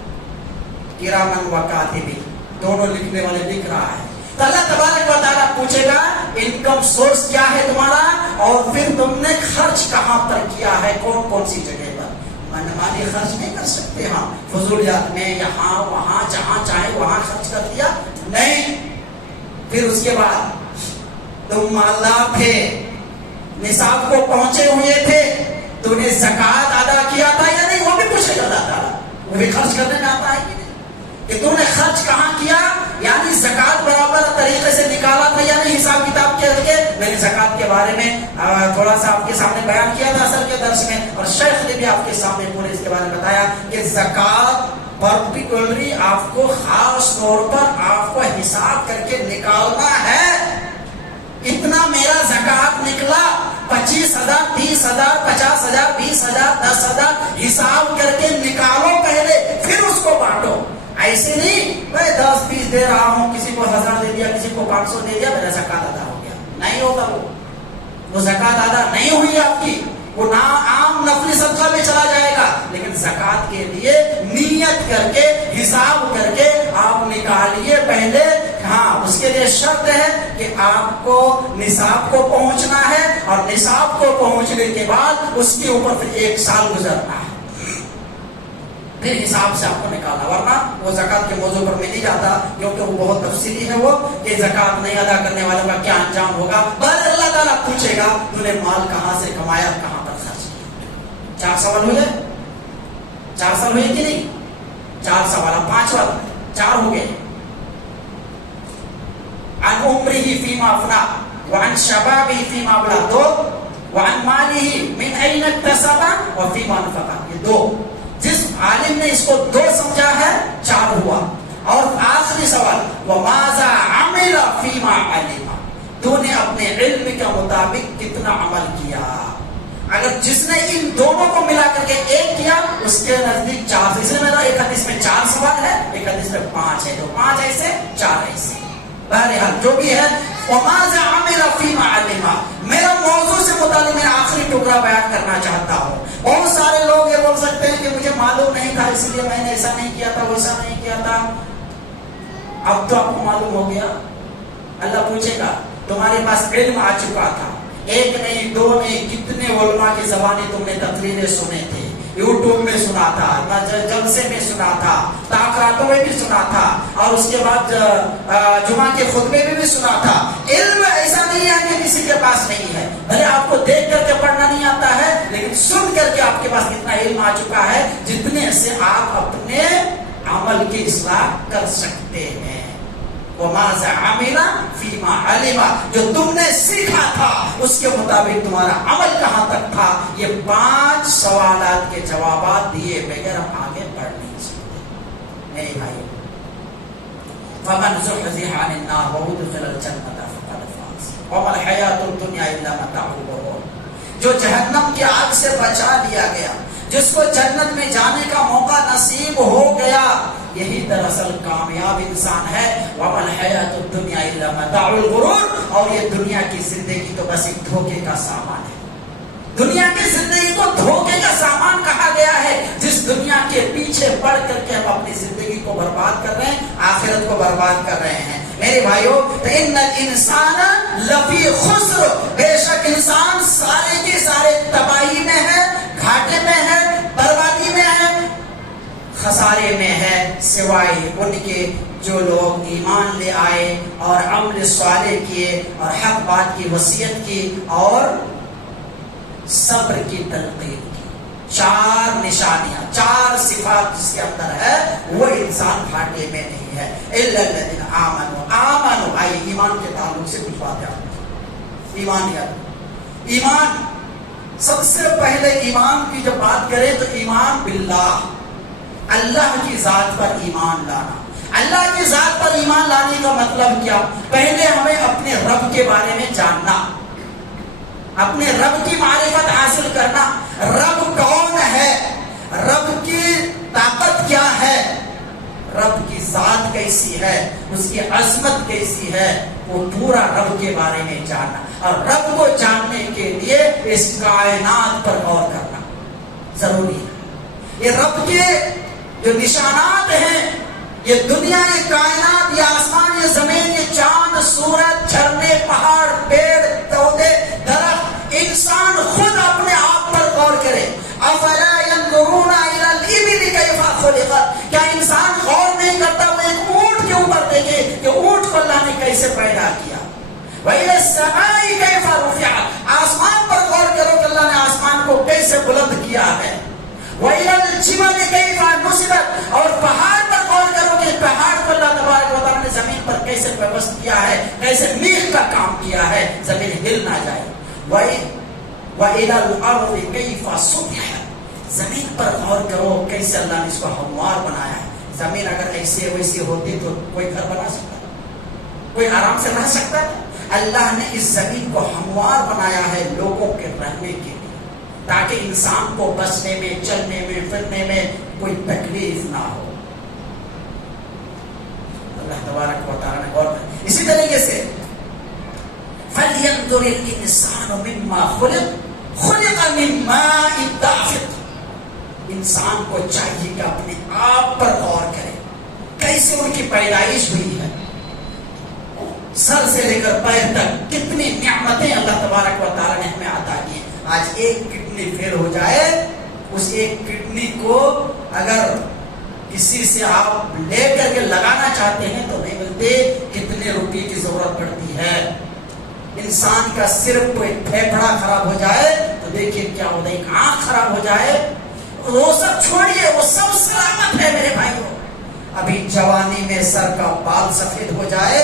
کرامن و کاتبین, دونوں لکھنے والے لکھ رہا ہے. تو اللہ تبارک و تعالیٰ پوچھے گا انکم سورس کیا ہے تمہارا, اور پھر تم نے خرچ کہاں پر کیا ہے, کون کون سی جگہ پر. منمانی خرچ نہیں کر سکتے ہم فضولیات میں, یہاں وہاں جہاں چاہے وہاں خرچ کر دیا, نہیں. پھر اس کے بعد تم مالدار تھے, نصاب کو پہنچے ہوئے تھے, تم نے زکوٰۃ ادا کیا تھا یا نہیں, وہ بھی پوچھے گا اللہ تعالیٰ. وہ بھی خرچ کرنے میں آتا ہے کہ نہیں, کہ تم نے خرچ کہاں کیا, یعنی زکوٰۃ برابر طریقے سے نکالا تھا یا نہیں, حساب کتاب کے لیے. میں نے زکوٰۃ کے بارے میں تھوڑا سا آپ کے سامنے بیان کیا تھا اصل کے درس میں, اور شیخ نے بھی آپ کے سامنے پورے اس کے بارے میں بتایا کہ زکوٰۃ پرٹیکولرلی آپ کو خاص طور پر آپ کو حساب کر کے نکالنا ہے. اتنا میرا زکات نکلا 25,000 30,000 50,000 20,000 10,000 حساب کر کے نکالو پہلے, پھر اس کو بانٹو. ایسے نہیں میں 10-20 دے رہا ہوں, کسی کو 1000 دے دیا, کسی کو 500 دے دیا, میرا زکات ادا ہو گیا. نہیں ہوگا, وہ زکات ادا نہیں ہوئی آپ کی, وہ عام نفلی صدقہ میں چلا جائے گا. لیکن زکات کے لیے نیت کر کے حساب کر کے آپ نکالیے پہلے. ہاں, اس کے لیے شرط ہے کہ آپ کو نصاب کو پہنچنا ہے, اور نصاب کو پہنچنے کے بعد اس کے اوپر پھر 1 سال گزرنا ہے, پھر حساب سے آپ کو نکالنا. ورنہ وہ زکات کے موضوع پر میں نہیں جاتا, کیونکہ وہ بہت تفصیلی ہے, وہ کہ زکات نہیں ادا کرنے والوں کا کیا انجام ہوگا. بہر اللہ تعالیٰ پوچھے گا تو نے مال کہاں سے کمایا, کہاں پر خرچ کیا. 4 سوال ہوئے, 4 سوال ہوئے کہ نہیں, 4 سوال, 5 سوال 4 ہو گئے. عن عمره فيما افنى وعن شبابه فيما ابلى 2, وعن ماله من اين اكتسب وفيما انفق, یہ 2. جس عالم نے اس کو 2 سمجھا ہے 4 ہوا. اور آخری سوال وماذا عمل فيما علم, تو نے اپنے علم کے مطابق کتنا عمل کیا. اگر جس نے ان دونوں کو ملا کر کے 1 کیا, اس کے نزدیک 4. اس میں ایک حدیث میں 4 سوال ہے, ایک حدیث میں 5 ہے, جو 5 ایسے 4 ایسے. بہرحال جو بھی ہے, وماذا عمل فيما علم, میرا موضوع سے متعلق میں آخری ٹکڑا بیان کرنا چاہتا ہوں. بہت سارے لوگ یہ بول سکتے ہیں کہ مجھے معلوم نہیں تھا اس لیے میں نے ایسا نہیں کیا تھا, ویسا نہیں کیا تھا. اب تو آپ کو معلوم ہو گیا. اللہ پوچھے گا تمہارے پاس علم آ چکا تھا, 1 نہیں 2 نہیں, کتنے علماء کی زبانیں تم نے تقریریں سنے تھے, یوٹیوب میں سنا تھا, جلسے میں سنا تھا, تقریروں میں بھی سنا تھا, اور اس کے بعد جمعہ کے خطبے میں بھی سنا تھا. علم ایسا نہیں ہے کہ کسی کے پاس نہیں ہے. بھلے آپ کو دیکھ کر کے پڑھنا نہیں آتا ہے, لیکن سن کر کے آپ کے پاس کتنا علم آ چکا ہے جتنے سے آپ اپنے عمل کی اصلاح کر سکتے ہیں. وماذا عمل فيما علم, جو تم نے سیکھا تھا اس کے مطابق تمہارا عمل کہاں تک تھا. یہ 5 سوالات کے جوابات دیے بغیر ہم آگے بڑھ نہیں سکتے. میرے بھائی, فمن زحزح عن النار وادخل الجنة فقد فاز وما الحياة الدنيا الا متاع الغرور, جو جہنم کی آگ سے بچا لیا گیا, جس کو جنت میں جانے کا موقع نصیب ہو گیا, یہی دراصل کامیاب انسان ہے. وما الحیات الدنیا الا متاع الغرور, اور یہ دنیا کی زندگی تو بس ایک دھوکے کا سامان ہے. دنیا کی زندگی کو دھوکے کا سامان کہا گیا ہے. جس دنیا کے پیچھے پڑ کر کے ہم اپنی زندگی کو برباد کر رہے ہیں, آخرت کو برباد کر رہے ہیں. میرے بھائیو, ان الانسان لفی خسر, بے شک انسان سارے کے سارے تباہی میں ہے, گھاٹے میں ہے, بربادی میں ہے, خسارے میں ہے, سوائے ان کے جو لوگ ایمان لے آئے اور عمل صالح کیے اور حق بات کی وصیت کی اور صبر کی تلقین کی. 4 نشانیاں, 4 صفات جس کے اندر ہے, وہ انسان گھاٹے میں نہیں ہے. الا الذين آمنوا, آئیے ایمان کے تعلق سے کچھ باتیں آتی ہیں. ایمان سب سے پہلے ایمان کی جب بات کریں تو ایمان باللہ, اللہ کی ذات پر ایمان لانا. اللہ کی ذات پر ایمان لانے کا مطلب کیا؟ پہلے ہمیں اپنے رب کے بارے میں جاننا, اپنے رب کی معرفت حاصل کرنا. رب کون ہے, رب کی طاقت کیا ہے, رب کی ذات کیسی ہے, اس کی عظمت کیسی ہے, وہ پورا رب کے بارے میں جاننا. اور رب کو جاننے کے لیے اس کائنات پر غور کرنا ضروری ہے. یہ رب کے جو نشانات ہیں, یہ دنیا, یہ کائنات, یہ آسمان, یہ زمین, یہ چاند, سورج, جھرنے, پہاڑ, پیڑ, پودے, درخت, انسان خود اپنے آپ پر غور کرے. افلا ينظرون الى الابل كيف خلقت, کیا انسان غور نہیں کرتا وہ ایک اونٹ کے اوپر دیکھے کہ اونٹ کو اللہ نے کیسے پیدا کیا. وَإِلَى السَّمَاءِ كَيْفَ رُفِعَتْ, آسمان پر غور کرو کہ اللہ نے آسمان کو کیسے بلند کیا ہے. وَإِلَى الْجِبَالِ كَيْفَ نُصِبَتْ, اور پہاڑ پر غور کرو کہ پہاڑ کو اللہ تبارک و تعالیٰ نے زمین پر کیسے ویوست کیا ہے, کیسے میخ کا کام کیا ہے, زمین ہل نہ جائے. وَإِلَى الْأَرْضِ كَيْفَ سُطِحَتْ, زمین پر غور کرو کیسے اللہ نے اس کو ہموار بنایا ہے. زمین اگر ایسی ویسی ہوتی تو کوئی گھر بنا سکتا، کوئی آرام سے رہ سکتا ہے؟ اللہ نے اس زمین کو ہموار بنایا ہے لوگوں کے رہنے کے لیے، تاکہ انسان کو بسنے میں، چلنے میں، پھرنے میں کوئی تکلیف نہ ہو۔ اللہ تبارک و تعالیٰ نے اور اسی طریقے سے فَلْيَنْظُرِ الْإِنسَانُ مِمَّا خُلِقَ خُلِقَ مِن مَّاءٍ دَافِقٍ۔ انسان کو چاہیے کہ اپنے آپ پر غور کرے، کیسے ان کی پیدائش ہوئی ہے، سر سے لے کر پیر تک کتنی نعمتیں اللہ تبارک و تعالیٰ نے ہمیں عطا کی ہیں۔ آج ایک کڈنی فیل ہو جائے، اس ایک کڈنی کو اگر کسی سے آپ لے کر کے لگانا چاہتے ہیں تو نہیں ملتے، کتنے روپے کی ضرورت پڑتی ہے۔ انسان کا صرف کوئی پھیپھڑا خراب ہو جائے تو دیکھیے کیا ہوتا ہے، ایک آنکھ خراب ہو جائے، وہ سب چھوڑیے، وہ سب سلامت ہے میرے بھائیوں۔ ابھی جوانی میں سر کا بال سفید ہو جائے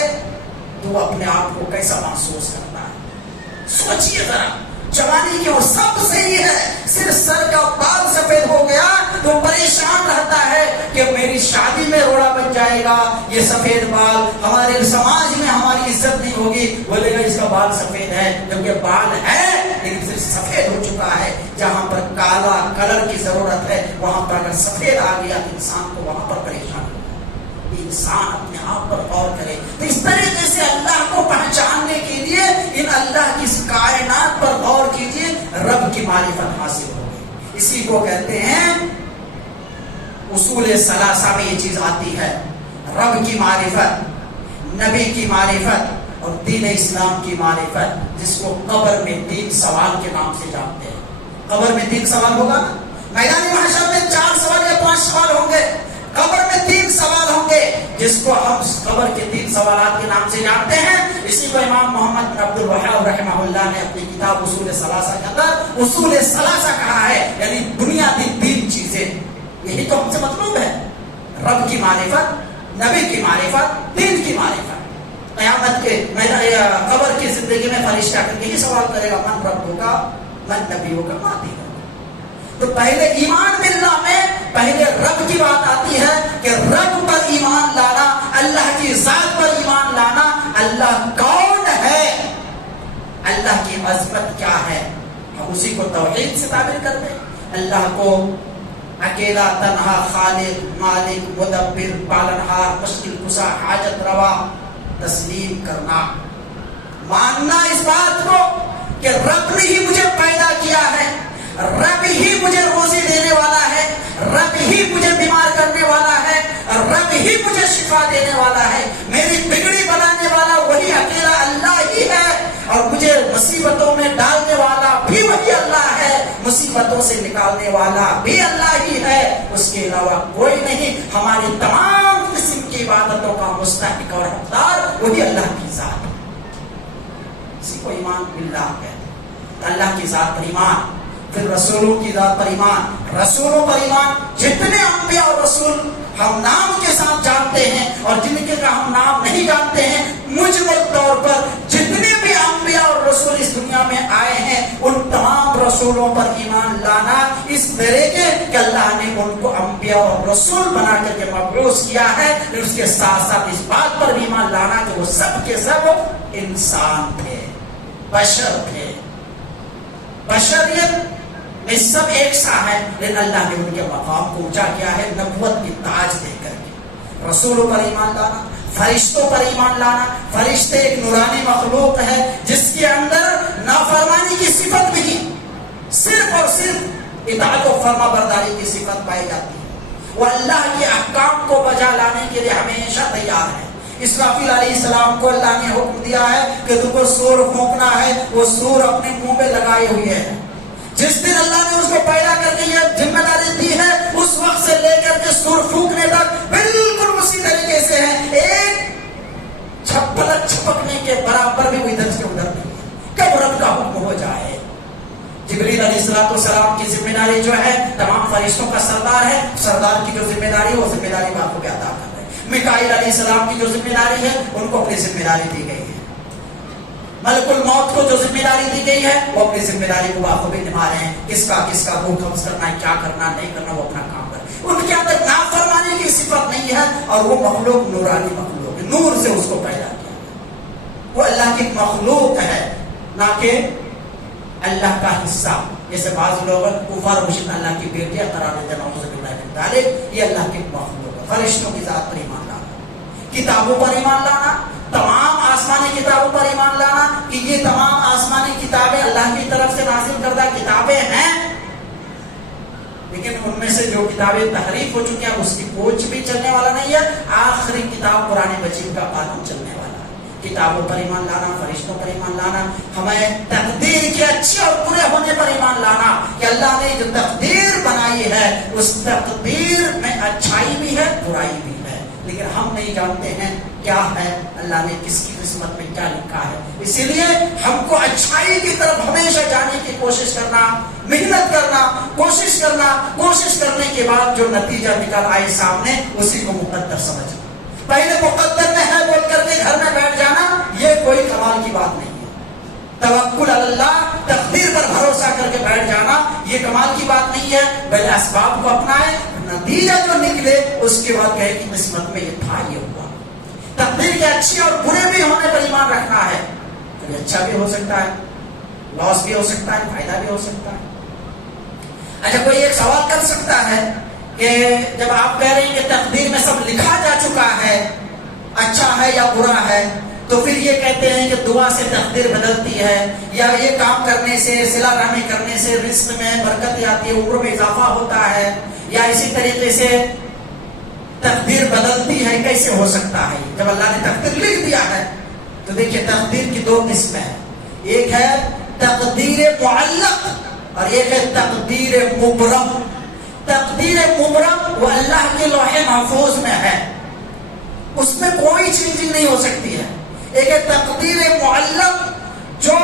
تو وہ اپنے آپ کو کیسا محسوس کرتا ہے؟ سوچئے ذرا، جوانی کی وہ سب صحیح ہے، صرف سر کا بال سفید ہو گیا تو پریشان رہتا ہے کہ میری شادی میں روڑا بن جائے گا، یہ سفید بال، ہمارے سماج میں ہماری عزت نہیں ہوگی، بولے گا اس کا بال سفید ہے، جبکہ بال ہے لیکن صرف سفید ہو چکا ہے۔ جہاں پر کالا کلر کی ضرورت ہے وہاں پر اگر سفید آ گیا تو انسان کو وہاں پر پریشان ہوگا۔ انسان اپنے آپ پر غور کرے تو اس طریقے سے اللہ کو پہچاننے کے لیے ان اللہ کی کائنات پر غور کیجیے، رب کی معرفت حاصل ہوگی۔ اسی کو کہتے ہیں اصول ثلاثہ میں یہ چیز آتی ہے، رب کی معرفت، نبی کی معرفت اور دین اسلام کی معرفت، جس کو قبر میں 3 سوال کے نام سے جانتے ہیں۔ قبر میں 3 سوال ہوگا، میدان محشر میں 4 سوال یا 5 سوال ہوں گے، قبر میں 3 سوال ہوں گے، جس کو ہم قبر کے 3 سوالات کے نام سے جانتے ہیں۔ اسی کو امام محمد بن عبد الوہاب رحمہ اللہ نے اپنی کتاب اصول ثلاثہ کے اندر اصول ثلاثہ کہا ہے، یعنی بنیادی 3 چیزیں، یہی تو ہم سے مطلوب ہے، رب کی معرفت، نبی کی معرفت، دین کی معرفت۔ قیامت کے قبر کی زندگی میں فرشتہ آ کر یہی سوال کرے گا، من رب ہوگا، من نبی ہوگا، ما دین ہوگا۔ تو پہلے ایمان باللہ میں پہلے رب کی بات آتی ہے کہ رب پر ایمان لانا، اللہ کی ذات پر ایمان لانا، اللہ کون ہے، اللہ کی عظمت کیا ہے، ہم اسی کو توحید سے تعبیر کرتے ہیں۔ اللہ کو اکیلا تنہا خالق، مالک، مدبر، پالنہار، مشکل کشا، حاجت روا تسلیم کرنا، ماننا اس بات کو کہ رب نے ہی مجھے پیدا کیا ہے، رب ہی مجھے روزی دینے والا ہے، رب ہی مجھے بیمار کرنے والا ہے، رب ہی مجھے شفا دینے والا ہے، میری بگڑی بنانے والا وہی اکیلا اللہ ہی ہے، اور مجھے مصیبتوں میں ڈالنے والا بھی وہی اللہ ہے، مصیبتوں سے نکالنے والا بھی اللہ ہی ہے، اس کے علاوہ کوئی نہیں۔ ہماری تمام قسم کی عبادتوں کا مستحق اور حقدار وہی اللہ کی ذات ہے، اسی کو ایمان باللہ کہتے ہیں۔ اللہ کی ذات پر ایمان، پھر رسولوں کی ذات پر ایمان، رسولوں پر ایمان، جتنے انبیاء اور رسول ہم نام کے ساتھ جانتے ہیں اور جن کے کا ہم نام نہیں جانتے ہیں، مجمل طور پر جتنے بھی انبیاء اور رسول اس دنیا میں آئے ہیں ان تمام رسولوں پر ایمان لانا اس طریقے کہ اللہ نے ان کو انبیاء اور رسول بنا کر کے مبعوث کیا ہے، اس کے ساتھ ساتھ اس بات پر بھی ایمان لانا کہ وہ سب کے سب انسان تھے، بشر تھے، بشریت میں سب ایک سا ہے، لیکن اللہ نے ان کے مقام کو اونچا کیا ہے نبوت کی تاج دے کر کے۔ رسولوں پر ایمان لانا، فرشتوں پر ایمان لانا، فرشتے ایک نورانی مخلوق ہے جس کے اندر نافرمانی کی صفت نہیں، صرف اور صرف اطاعت و فرما برداری کی صفت پائی جاتی ہے، وہ اللہ کے احکام کو بجا لانے کے لیے ہمیشہ تیار ہے۔ اسرافیل علیہ السلام کو اللہ نے حکم دیا ہے کہ تم کو سور پھونکنا ہے، وہ سور اپنے منہ میں لگائے ہوئے ہے۔ جس دن اللہ نے اس کو پیدا کر کے یہ ذمہ داری دی ہے اس وقت سے لے کر کے سور پھونکنے تک بالکل اسی طریقے سے ہے، ایک چھپلک چھپکنے کے برابر بھی وہ ادھر سے ادھر نہیں ہے، کب رب کا حکم ہو جائے۔ جبریل علیہ السلام کی ذمہ داری جو ہے تمام فرشتوں کا سردار ہے، سردار کی جو ذمہ داری ہے وہ ذمہ داری باپ کو ادا کر رہے ہیں۔ میکائیل علیہ السلام کی جو ذمہ داری ہے ان کو اپنی ذمہ داری دی گئی ہے۔ ملک الموت کو جو ذمہ داری دی گئی ہے وہ اپنی ذمہ داری کو بخوبی نبھا رہے ہیں، کس کا روح قبض کرنا ہے، کیا کرنا نہیں کرنا وہ اپنا کام کر رہے ہیں۔ ان کے اندر نافرمانی کی صفت نہیں ہے، اور وہ مخلوق نورانی مخلوق ہے، نور سے اس کو پیدا کیا، وہ اللہ کی مخلوق ہے نہ کہ اللہ کا حصہ. جیسے بعض لوگ کفار مشرک اللہ کی بیٹیاں قرار دیتے ہیں، نعوذ باللہ من ذالک، یہ اللہ کی مخلوق ہے. فرشتوں کی ذات پر ایمان لانا، کتابوں پر ایمان لانا، تمام آسمانی کتابوں پر ایمان لانا کہ یہ تمام آسمانی کتابیں اللہ کی طرف سے نازل کردہ کتابیں ہیں، لیکن ان میں سے جو کتابیں تحریف ہو چکی ہیں اس کی کوچ بھی چلنے والا نہیں ہے. آخری کتاب قرآن مجید کا قانون چلنے والا ہے. کتابوں پر ایمان لانا، فرشتوں پر ایمان لانا، ہمیں تقدیر کے اچھے اور برے ہونے پر ایمان لانا کہ اللہ نے جو تقدیر بنائی ہے اس تقدیر میں اچھائی بھی ہے، برائی بھی ہے، لیکن ہم نہیں جانتے ہیں کیا ہے، اللہ نے کس کی قسمت میں کیا لکھا ہے. اسی لیے ہم کو اچھائی کی طرف ہمیشہ جانے کی کوشش کرنا، محنت کرنا، کوشش کرنے کے بعد جو نتیجہ نکل آئے سامنے اسی کو مقدر سمجھنا. پہلے مقدر میں ہے بول کر کے گھر میں بیٹھ جانا یہ کوئی کمال کی بات نہیں ہے. توکل اللہ، تقدیر پر بھروسہ کر کے بیٹھ جانا یہ کمال کی بات نہیں ہے. پہلے اسباب کو اپنائے، نتیجہ جو نکلے اس کے بعد کہے کہ قسمت میں یہ تھا، یہ ہوا. تقدیر کے اچھے اور برے بھی ہونے پر ایمان رکھنا ہے. کبھی اچھا بھی ہو سکتا ہے، لاس بھی ہو سکتا ہے، فائدہ بھی ہو سکتا ہے. اچھا کوئی ایک سوال کر سکتا ہے کہ جب آپ کہہ رہے ہیں کہ تقدیر میں سب لکھا جا چکا ہے، اچھا ہے یا برا ہے، تو پھر یہ کہتے ہیں کہ دعا سے تقدیر بدلتی ہے، یا یہ کام کرنے سے، صلہ رحمی کرنے سے رزق میں برکت آتی ہے، عمر میں اضافہ ہوتا ہے، یا اسی طریقے سے تقدیر بدلتی ہے. کیسے ہو سکتا ہے جب اللہ نے تقدیر لکھ دیا ہے؟ تو دیکھیے تقدیر کی دو قسمیں ہیں، ایک ہے تقدیر معلق اور ایک ہے تقدیر مبرم. تقدیر مبرم وہ اللہ کے لوح محفوظ میں ہے، اس میں کوئی چینجنگ نہیں ہو سکتی ہے. ایک ہے تقدیر معلق جو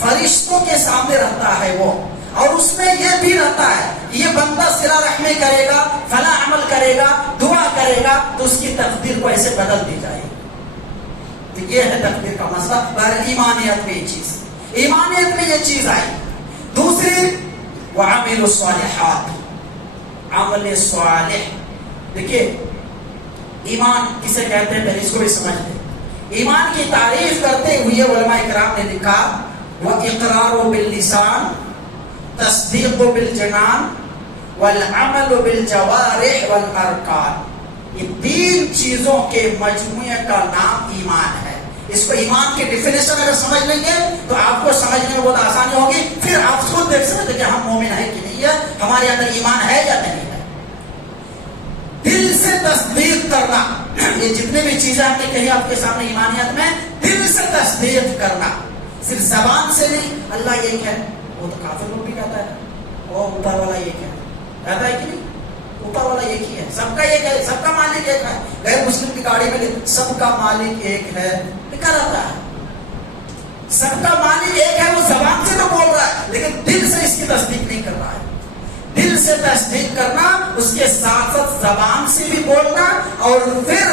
فرشتوں کے سامنے رہتا ہے وہ، اور اس میں یہ بھی رہتا ہے کہ یہ بندہ صلہ رحمی کرے گا، فلاں عمل کرے گا، دعا کرے گا تو اس کی تقدیر کو ایسے بدل دی جائے گی. تو یہ ہے تقدیر کا مسئلہ. بہر ایمانیت میں یہ چیز، ایمانیت میں یہ چیز آئی. دوسری وعمل الصالحات، عمل صالح. دیکھیے ایمان کسے کہتے ہیں پہلے اس کو بھی سمجھ لیں. ایمان کی تعریف کرتے ہوئے علماء اکرام نے لکھا وَإِقْرَارُ بِاللِّسَانِ تَصْدِيقُ بِالْجَنَانِ وَالْعَمَلُ بِالْجَوَارِحِ وَالْأَرْكَانِ. یہ تین چیزوں کے مجموعے کا نام ایمان ہے. اس کو ایمان کی ڈیفینیشن اگر سمجھ لیں گے تو آپ کو سمجھنے میں بہت آسانی ہوگی. پھر آپ خود دیکھ سکتے کہ ہم مومن ہیں کہ نہیں ہے، ہمارے اندر ایمان ہے یا نہیں ہے. دل سے تصدیق کرنا، یہ جتنے بھی چیزیں آپ نے کہی آپ کے سامنے ایمانیت میں، دل سے تصدیق کرنا، صرف زبان سے نہیں. اللہ ایک ہے، وہ تو کافر لوگ بھی کہتا ہے، وہ اوپر والا ایک ہے، کہتا ہے کہ نہیں؟ اوپر والا ایک ہی ہے، سب کا ایک ہے، سب کا مالک ایک ہے. غیر مسلم کی گاڑی میں سب کا مالک ایک ہے لکھا رہتا ہے. سب کا مالک ایک ہے، وہ زبان سے تو بول رہا ہے لیکن دل سے اس کی تصدیق نہیں کر رہا ہے. دل سے تصدیق کرنا، اس کے ساتھ ساتھ زبان سے بھی بولنا، اور پھر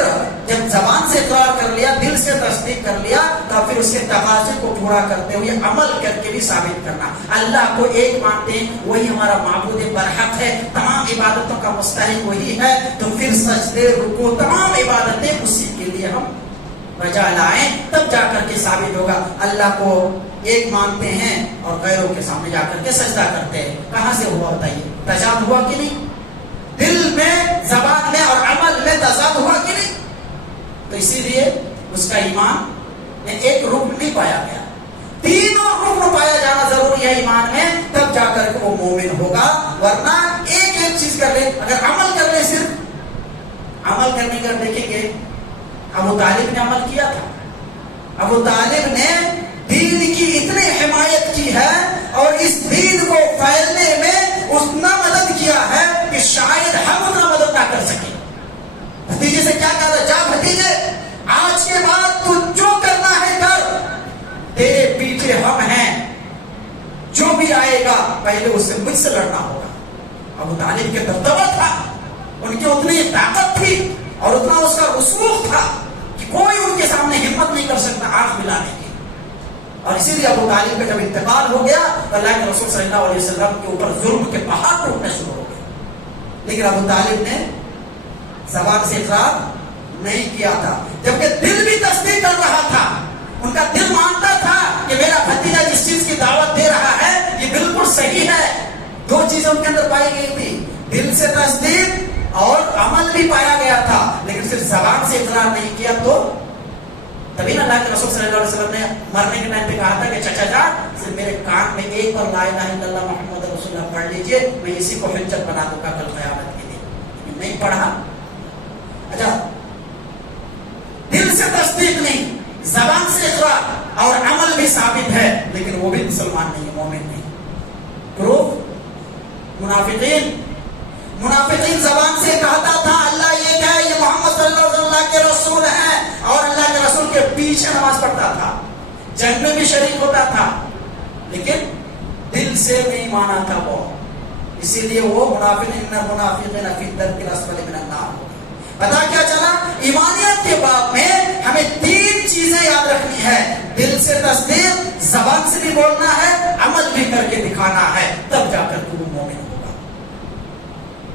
جب زبان سے اقرار کر لیا، دل سے تصدیق کر لیا، تو پھر اس کے تقاضے کو پورا کرتے ہوئے عمل کر کے بھی ثابت کرنا. اللہ کو ایک مانتے ہیں، وہی ہمارا معبود برحق ہے، تمام عبادتوں کا مستحق وہی ہے، تو پھر سجدے، رکوع، تمام عبادتیں اسی کے لیے ہم بجا لائیں، تب جا کر کے ثابت ہوگا. اللہ کو ایک مانتے ہیں اور غیروں کے سامنے جا کر کے سجدہ کرتے ہیں. کہاں سے ہوا بتائیے؟ تضاد ہوا کہ نہیں؟ دل میں، زبان میں اور عمل میں تضاد ہوا کہ نہیں؟ تو اسی لیے اس کا ایمان میں ایک رکن نہیں پایا گیا، تینوں رکن پایا جانا ضروری ہے ایمان میں، تب جا کر کے وہ مومن ہوگا. ورنہ ایک ایک چیز کر لے، اگر عمل کر لے، صرف عمل کرنے کا دیکھیں گے ابو طالب نے عمل کیا تھا. ابو طالب نے دین کی اتنی حمایت کی ہے اور اس دین کو پھیلنے میں اتنا مدد کیا ہے کہ شاید ہم اتنا مدد نہ کر سکیں. بھتیجے سے کیا کہا تھا؟ جا بھتیجے، آج کے بعد تو جو کرنا ہے کر، تیرے پیچھے ہم ہیں، جو بھی آئے گا پہلے اس سے مجھ سے لڑنا ہوگا. ابو طالب کے دبدبہ تھا، ان کی اتنی طاقت تھی اور اتنا اس کا رسوخ تھا کہ کوئی ان کے سامنے ہمت نہیں کر سکتا آنکھ ملانے کی. اور اسی لیے ابو طالب کا جب انتقال ہو گیا تو اللہ کے رسول صلی اللہ علیہ وسلم کے اوپر ظلم کے پہاڑ ٹوٹنے شروع ہو گئے. لیکن ابو طالب نے زبان سے اقرار نہیں کیا تھا، جبکہ دل بھی تصدیق کر رہا تھا. ان کا دل مانتا تھا کہ میرا بھتیجا جس چیز کی دعوت دے رہا ہے یہ بالکل صحیح ہے. دو چیزیں ان کے اندر پائی گئی تھی، دل سے تصدیق اور عمل بھی پایا گیا تھا، لیکن صرف زبان سے اقرار نہیں کیا. تو تبھی نا اللہ کے رسول صلی اللہ علیہ وسلم نے مرنے کے ٹائم پہ کہا تھا کہ چچا جان صرف میرے کان میں ایک بار لا الہ الا اللہ محمد رسول اللہ پڑھ لیجئے، میں اسی کو حجت بنا دوں گا کل قیامت کے لیے. نہیں پڑھا. اچھا، دل سے تصدیق نہیں، زبان سے اقرار اور عمل بھی ثابت ہے، لیکن وہ بھی مسلمان نہیں ہے، مومن نہیں. پروف منافقین زبان سے کہتا تھا اللہ یہ کیا ہے، یہ محمد صلی اللہ علیہ وسلم کے رسول ہیں، اور اللہ کے رسول کے پیچھے نماز پڑھتا تھا، جنگ میں بھی شریک ہوتا تھا، لیکن دل سے نہیں مانا تھا وہ. اسی لیے وہ منافقین فی الدرک الاسفل من النار. پتا کیا چلا؟ ایمانیت کے باب میں ہمیں تین چیزیں یاد رکھنی ہے، دل سے تصدیق، زبان سے بھی بولنا ہے، عمل بھی کر کے دکھانا ہے، تب جا کر تو مومن ہوگا.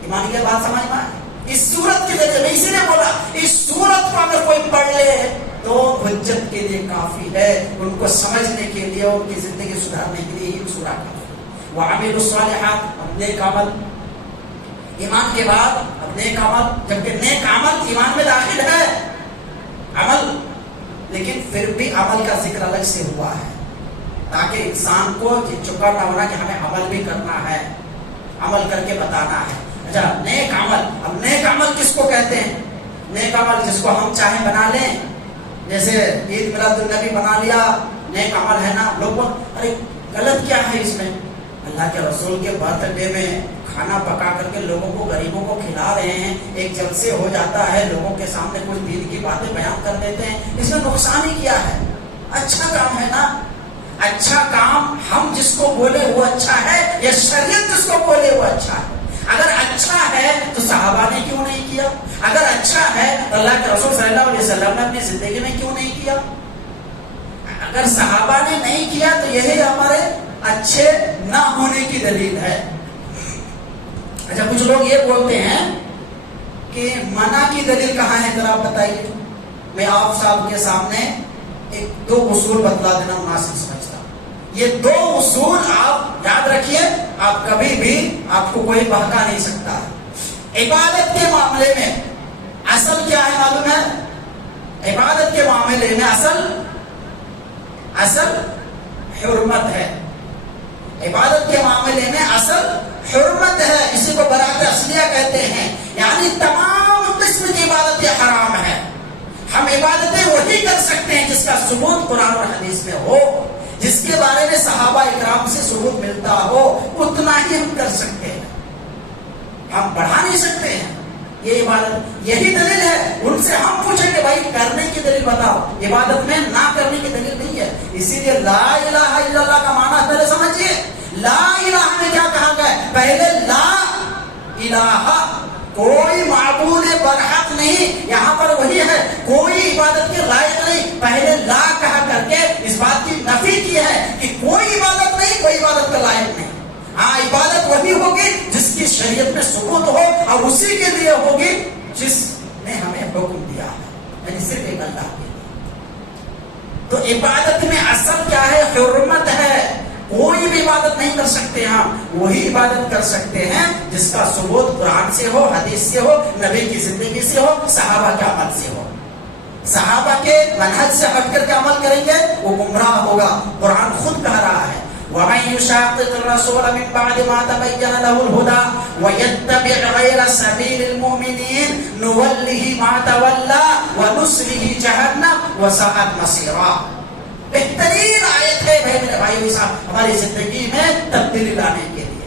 ایمانیت بات سمجھ میں آئے؟ اس صورت کے ذریعے میں اسی لیے بولا اس صورت کو اگر کوئی پڑھ لے تو حجت کے لیے کافی ہے، ان کو سمجھنے کے لیے، ان کی زندگی سدھارنے کے لیے یہ سورہ کافی. وَعَمِلُوا الصَّالِحَاتِ، نیک عمل. ایمان کے بعد اب نیک عمل، جبکہ نیک عمل ایمان میں داخل ہے عمل، لیکن پھر بھی عمل کا ذکر الگ سے ہوا ہے تاکہ انسان کو یہ چکا نہ ہونا کہ ہمیں عمل بھی کرنا ہے، عمل کر کے بتانا ہے. اچھا، نیک عمل. اب نیک عمل کس کو کہتے ہیں؟ نیک عمل جس کو ہم چاہیں بنا لیں، جیسے عید میلاد النبی بنا لیا، نیک عمل ہے نا. لوگ ارے غلط کیا ہے اس میں؟ اللہ کے رسول کے برتھ ڈے میں کھانا پکا کر کے لوگوں کو، غریبوں کو کھلا رہے ہیں، ایک جلسے ہو جاتا ہے، لوگوں کے سامنے کچھ دین کی باتیں بیان کر دیتے ہیں، اس میں نقصان ہی کیا ہے؟ اچھا کام ہے نا. اچھا کام ہم جس کو بولے وہ اچھا ہے، یا شریعت جس کو بولے وہ اچھا ہے؟ اگر اچھا ہے تو صحابہ نے کیوں نہیں کیا؟ اگر اچھا ہے تو اللہ کے رسول صلی اللہ علیہ وسلم نے اپنی زندگی میں کیوں نہیں کیا؟ اگر صحابہ نے نہیں کیا تو یہی ہمارے اچھے نہ ہونے کی دلیل ہے. اچھا، کچھ لوگ یہ بولتے ہیں کہ منع کی دلیل کہاں ہے، ذرا آپ بتائیے. میں آپ صاحب کے سامنے ایک دو اصول بتلا دینا مناسب سمجھتا ہوں. یہ دو اصول آپ یاد رکھیے، آپ کبھی بھی آپ کو کوئی بہکا نہیں سکتا ہے. عبادت کے معاملے میں اصل کیا ہے معلوم ہے؟ عبادت کے معاملے میں اصل حرمت ہے. عبادت کے معاملے میں اصل حرمت ہے، اسی کو برات اصلیہ کہتے ہیں. یعنی تمام قسم کی عبادتیں حرام ہے. ہم عبادتیں وہی کر سکتے ہیں جس کا ثبوت قرآن اور حدیث میں ہو، جس کے بارے میں صحابہ اکرام سے ثبوت ملتا ہو، اتنا ہی ہم کر سکتے ہیں، ہم بڑھا نہیں سکتے ہیں. یہ عبادت یہی دلیل ہے. ان سے ہم پوچھیں کہ بھائی کرنے کی دلیل بتاؤ، عبادت میں نہ کرنے کی دلیل نہیں ہے. اسی لیے لا الہ الا اللہ کا معنی پہلے سمجھیے. لا الہ میں کیا کہا گیا ہے؟ پہلے لا الہ، کوئی معبود برحق نہیں. یہاں پر وہی ہے، کوئی عبادت کے لائق نہیں. پہلے لا کہا کر کے اس بات کی نفی کی ہے کہ کوئی عبادت نہیں، کوئی عبادت کے لائق نہیں. ہاں، عبادت وہی ہوگی جس کی شریعت میں ثبوت ہو، اور اسی کے لیے ہوگی جس نے ہمیں حکم دیا ہے، یعنی صرف ایک اللہ کے لیے. تو عبادت میں اصل کیا ہے؟ حرمت ہے. کوئی بھی عبادت نہیں کر سکتے، ہم وہی عبادت کر سکتے ہیں جس کا ثبوت قرآن سے ہو، حدیث سے ہو، نبی کی زندگی سے ہو، صحابہ کے عمل سے ہو. صحابہ کے منہج سے ہٹ کر کے عمل کریں گے وہ گمراہ ہوگا. قرآن خود کہہ رہا ہے وَمَن يُشَاقِقِ الرَّسُولَ مِن بَعْدِ مَا تَبَيَّنَ لَهُ الْهُدَى وَيَتَّبِعْ غَيْرَ سَبِيلِ الْمُؤْمِنِينَ نُوَلِّهِ مَا تَوَلَّى وَنُصْلِهِ جَهَنَّمَ وَسَاءَتْ مَصِيرًا. بہترین آیت ہے میرے بھائی صاحب ہماری زندگی میں تبدیلی لانے کے لیے.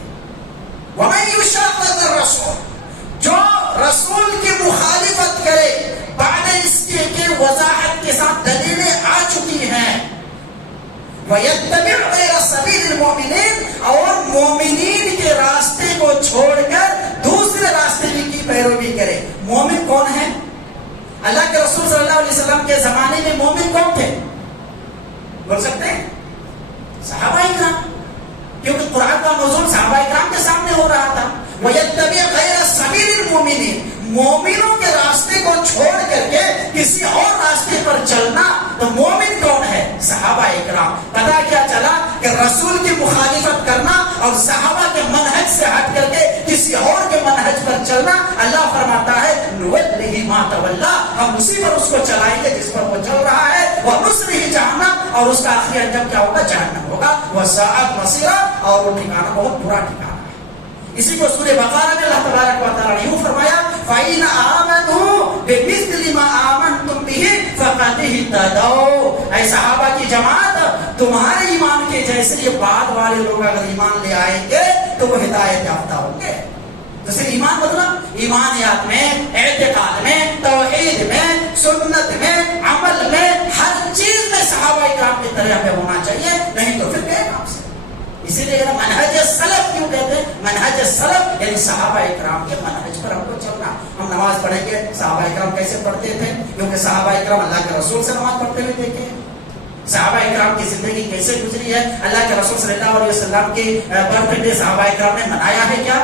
وَمَن يُشَاقِقِ الرَّسُولَ، جو رسول کی مخالفت کرے بعد اس کے وضاحت کے ساتھ دلیلیں آ چکی ہیں. وَيَتَّبِعْ غَيْرَ سَبِيلِ الْمُؤْمِنِينَ، اور مومنین کے راستے کو چھوڑ کر دوسرے راستے کی پیروی کرے. مومن کون ہے؟ اللہ کے رسول صلی اللہ علیہ وسلم کے زمانے میں مومن کون تھے؟ بول سکتے ہیں؟ صحابہ اکرام، کیونکہ قرآن کا نزول صحابہ اکرام کے سامنے ہو رہا تھا. وَيَتَّبِعْ غَيْرَ سَبِيلِ الْمُؤْمِنِينَ، مومنوں کے چھوڑ کر کے کسی اور راستے پر چلنا، تو مومن کون ہے؟ صحابہ اکرام۔ پتا کیا چلا کہ رسول کی مخالفت کرنا اور صحابہ کے منہج سے ہٹ کر کے کسی اور کے منہج پر چلنا، اللہ فرماتا ہے نُوَلِّهِ مَا تَوَلَّىٰ، ہم اسی پر اس کو چلائیں گے جس پر وہ چل رہا ہے، وَنُصْلِهِ جَهَنَّمَ، اور اس کا آخری انجام کیا ہوگا؟ جہنم ہوگا، وَسَاءَتْ مَصِيرًا، اور وہ ٹھکانہ بہت برا ٹھکانہ۔ اسی کو سورہ بقرہ میں اللہ تبارک و تعالیٰ نے یوں فرمایا فَإِنْ آمَنُوا بِمِثْلِ مَا آمَنْتُمْ بِهِ فَقَدِ اهْتَدَوْا، اے صحابہ کی جماعت، تمہارے ایمان کے جیسے یہ بعد والے لوگ اگر ایمان لے آئیں گے تو وہ ہدایت یافتہ ہوں گے۔ جیسے ایمان مطلب ایمانیات میں، اعتقاد میں، توحید میں، سنت میں، عمل میں، ہر چیز میں صحابہ اکرام کی طرح ہمیں ہونا چاہیے، نہیں تو پھر بے کام سے۔ اسی لیے منہج سلف کیوں کہتے ہیں؟ منہج سلف یعنی صحابہ اکرام کے منہج پر ہم کو چلنا۔ ہم نماز پڑھیں گے صحابہ اکرام کیسے پڑھتے تھے، کیونکہ صحابہ اکرام اللہ کے رسول سے نماز پڑھتے ہوئے دیکھے۔ صحابہ اکرام کی زندگی کیسے گزری ہے، اللہ کے رسول صلی اللہ علیہ وسلم کی برتھ ڈے صحابہ اکرام نے منایا ہے کیا؟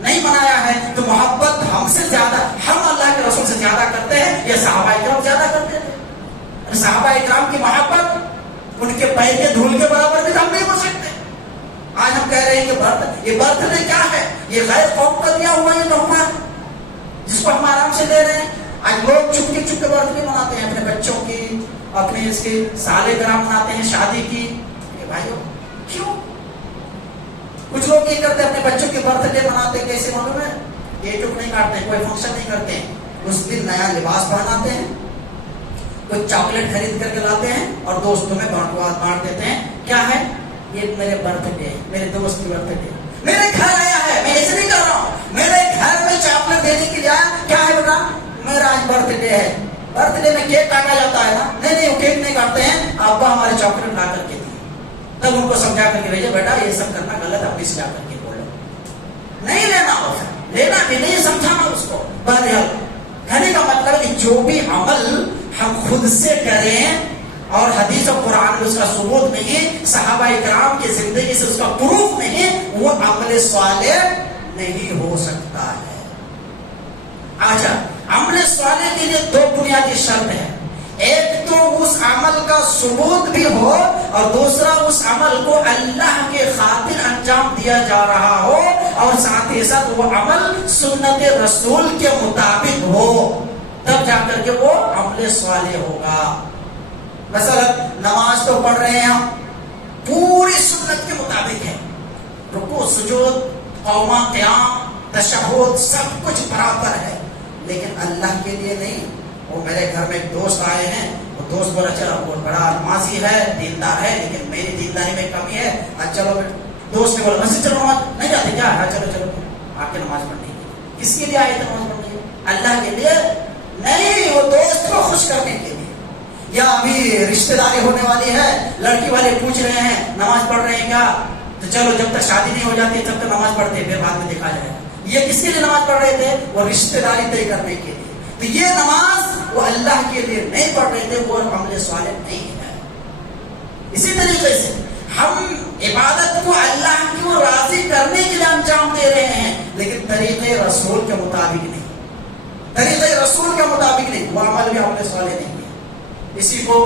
نہیں منایا ہے۔ تو محبت ہم سے زیادہ، ہم اللہ کے رسول سے زیادہ کرتے ہیں یا صحابہ اکرام زیادہ کرتے تھے؟ صحابہ اکرام کی محبت ان کے پیر کے دھول کے برابر بھی ہم نہیں ہو سکتے۔ آج ہم کہہ رہے ہیں کہ یہ برتھ ڈے کیا ہے؟ یہ غیر قوم کا دیا ہوا یہ تحفہ ہے جس کو ہم آرام سے لے رہے ہیں۔ آج لوگ چپ کے برتھ ڈے مناتے ہیں، اپنے بچوں کی، اپنے اس کی سالگرہ مناتے ہیں، شادی کی۔ بھائیو کیوں؟ کچھ لوگ یہ کرتے ہیں اپنے بچوں کے برتھ ڈے مناتے ہیں، کیسے معلوم ہے؟ کیک نہیں کاٹتے ہیں، کوئی فنکشن نہیں کرتے ہیں، اس دن نیا لباس پہناتے ہیں، کوئی چاکلیٹ خرید کر کے لاتے ہیں اور دوستوں میں بانٹ دیتے ہیں۔ کیا ہے یہ؟ میرے برتھ ڈے، میرے دوست کی برتھ ڈے، میرے گھر آیا ہے، میں ایسے نہیں کر رہا ہوں، میرے گھر میں چاکلیٹ دینے کے لیے آیا۔ کیا ہے بیٹا؟ میرا آج برتھ ڈے ہے۔ برتھ ڈے میں کیک کاٹا جاتا ہے نا؟ نہیں، وہ کیک نہیں کاٹتے ہیں، ابا ہمارے چاکلیٹ لا کر کے دیے، تب ان کو سمجھا کر کے بھیجے بیٹا یہ سب کرنا غلط، اپنی سے جا کر کے بولو، نہیں لینا ہوتا، لینا بھی نہیں، سمجھانا اس کو۔ بہرحال کہنے کا مطلب کہ جو بھی عمل ہم خود سے کریں اور حدیث و قرآن میں اس کا ثبوت نہیں، صحابہ اکرام کی زندگی سے اس کا پروف نہیں، وہ عمل صالح نہیں ہو سکتا ہے۔ اچھا، عمل صالح کے لیے دو بنیادی شرط ہے، ایک تو اس عمل کا ثبوت بھی ہو اور دوسرا اس عمل کو اللہ کے خاطر انجام دیا جا رہا ہو اور ساتھ ہی ساتھ وہ عمل سنت رسول کے مطابق ہو، تب جا کر کے وہ عمل صالح ہوگا۔ مثلا نماز تو پڑھ رہے ہیں ہم، پوری سنت کے مطابق ہے، رکوع سجود قوما قیام تشہد سب کچھ برابر ہے، لیکن اللہ کے لیے نہیں۔ وہ میرے گھر میں ایک دوست آئے ہیں، وہ دوست بولا چلو وہ بڑا نمازی ہے، دیندار ہے، لیکن میری دینداری میں کمی ہے، چلو دوست نے بولا مسجد چلو، نماز نہیں جاتے کیا؟ ہاں چلو چلو آ کے نماز پڑھنے کی۔ کس کے لیے آئے تھے نماز پڑھنے کی؟ اللہ کے لیے نہیں، وہ دوست کو خوش کرنے کے لیے۔ یا ابھی رشتہ داری ہونے والی ہے، لڑکی والے پوچھ رہے ہیں نماز پڑھ رہے ہیں کیا؟ تو چلو جب تک شادی نہیں ہو جاتی تب تک نماز پڑھتے ہیں، پھر بعد میں دیکھا جائے گا۔ یہ کس کے لیے نماز پڑھ رہے تھے؟ وہ رشتہ داری طے کرنے کے لیے۔ تو یہ نماز وہ اللہ کے لیے نہیں پڑھ رہے تھے، وہ عمل صالح نہیں ہے۔ اسی طریقے سے ہم عبادت کو اللہ کو راضی کرنے کے لیے انجام دے رہے ہیں، لیکن طریقے رسول کے مطابق نہیں، طریقے رسول کے مطابق نہیں، وہ عمل بھی عمل صالح نہیں ہے۔ اسی کو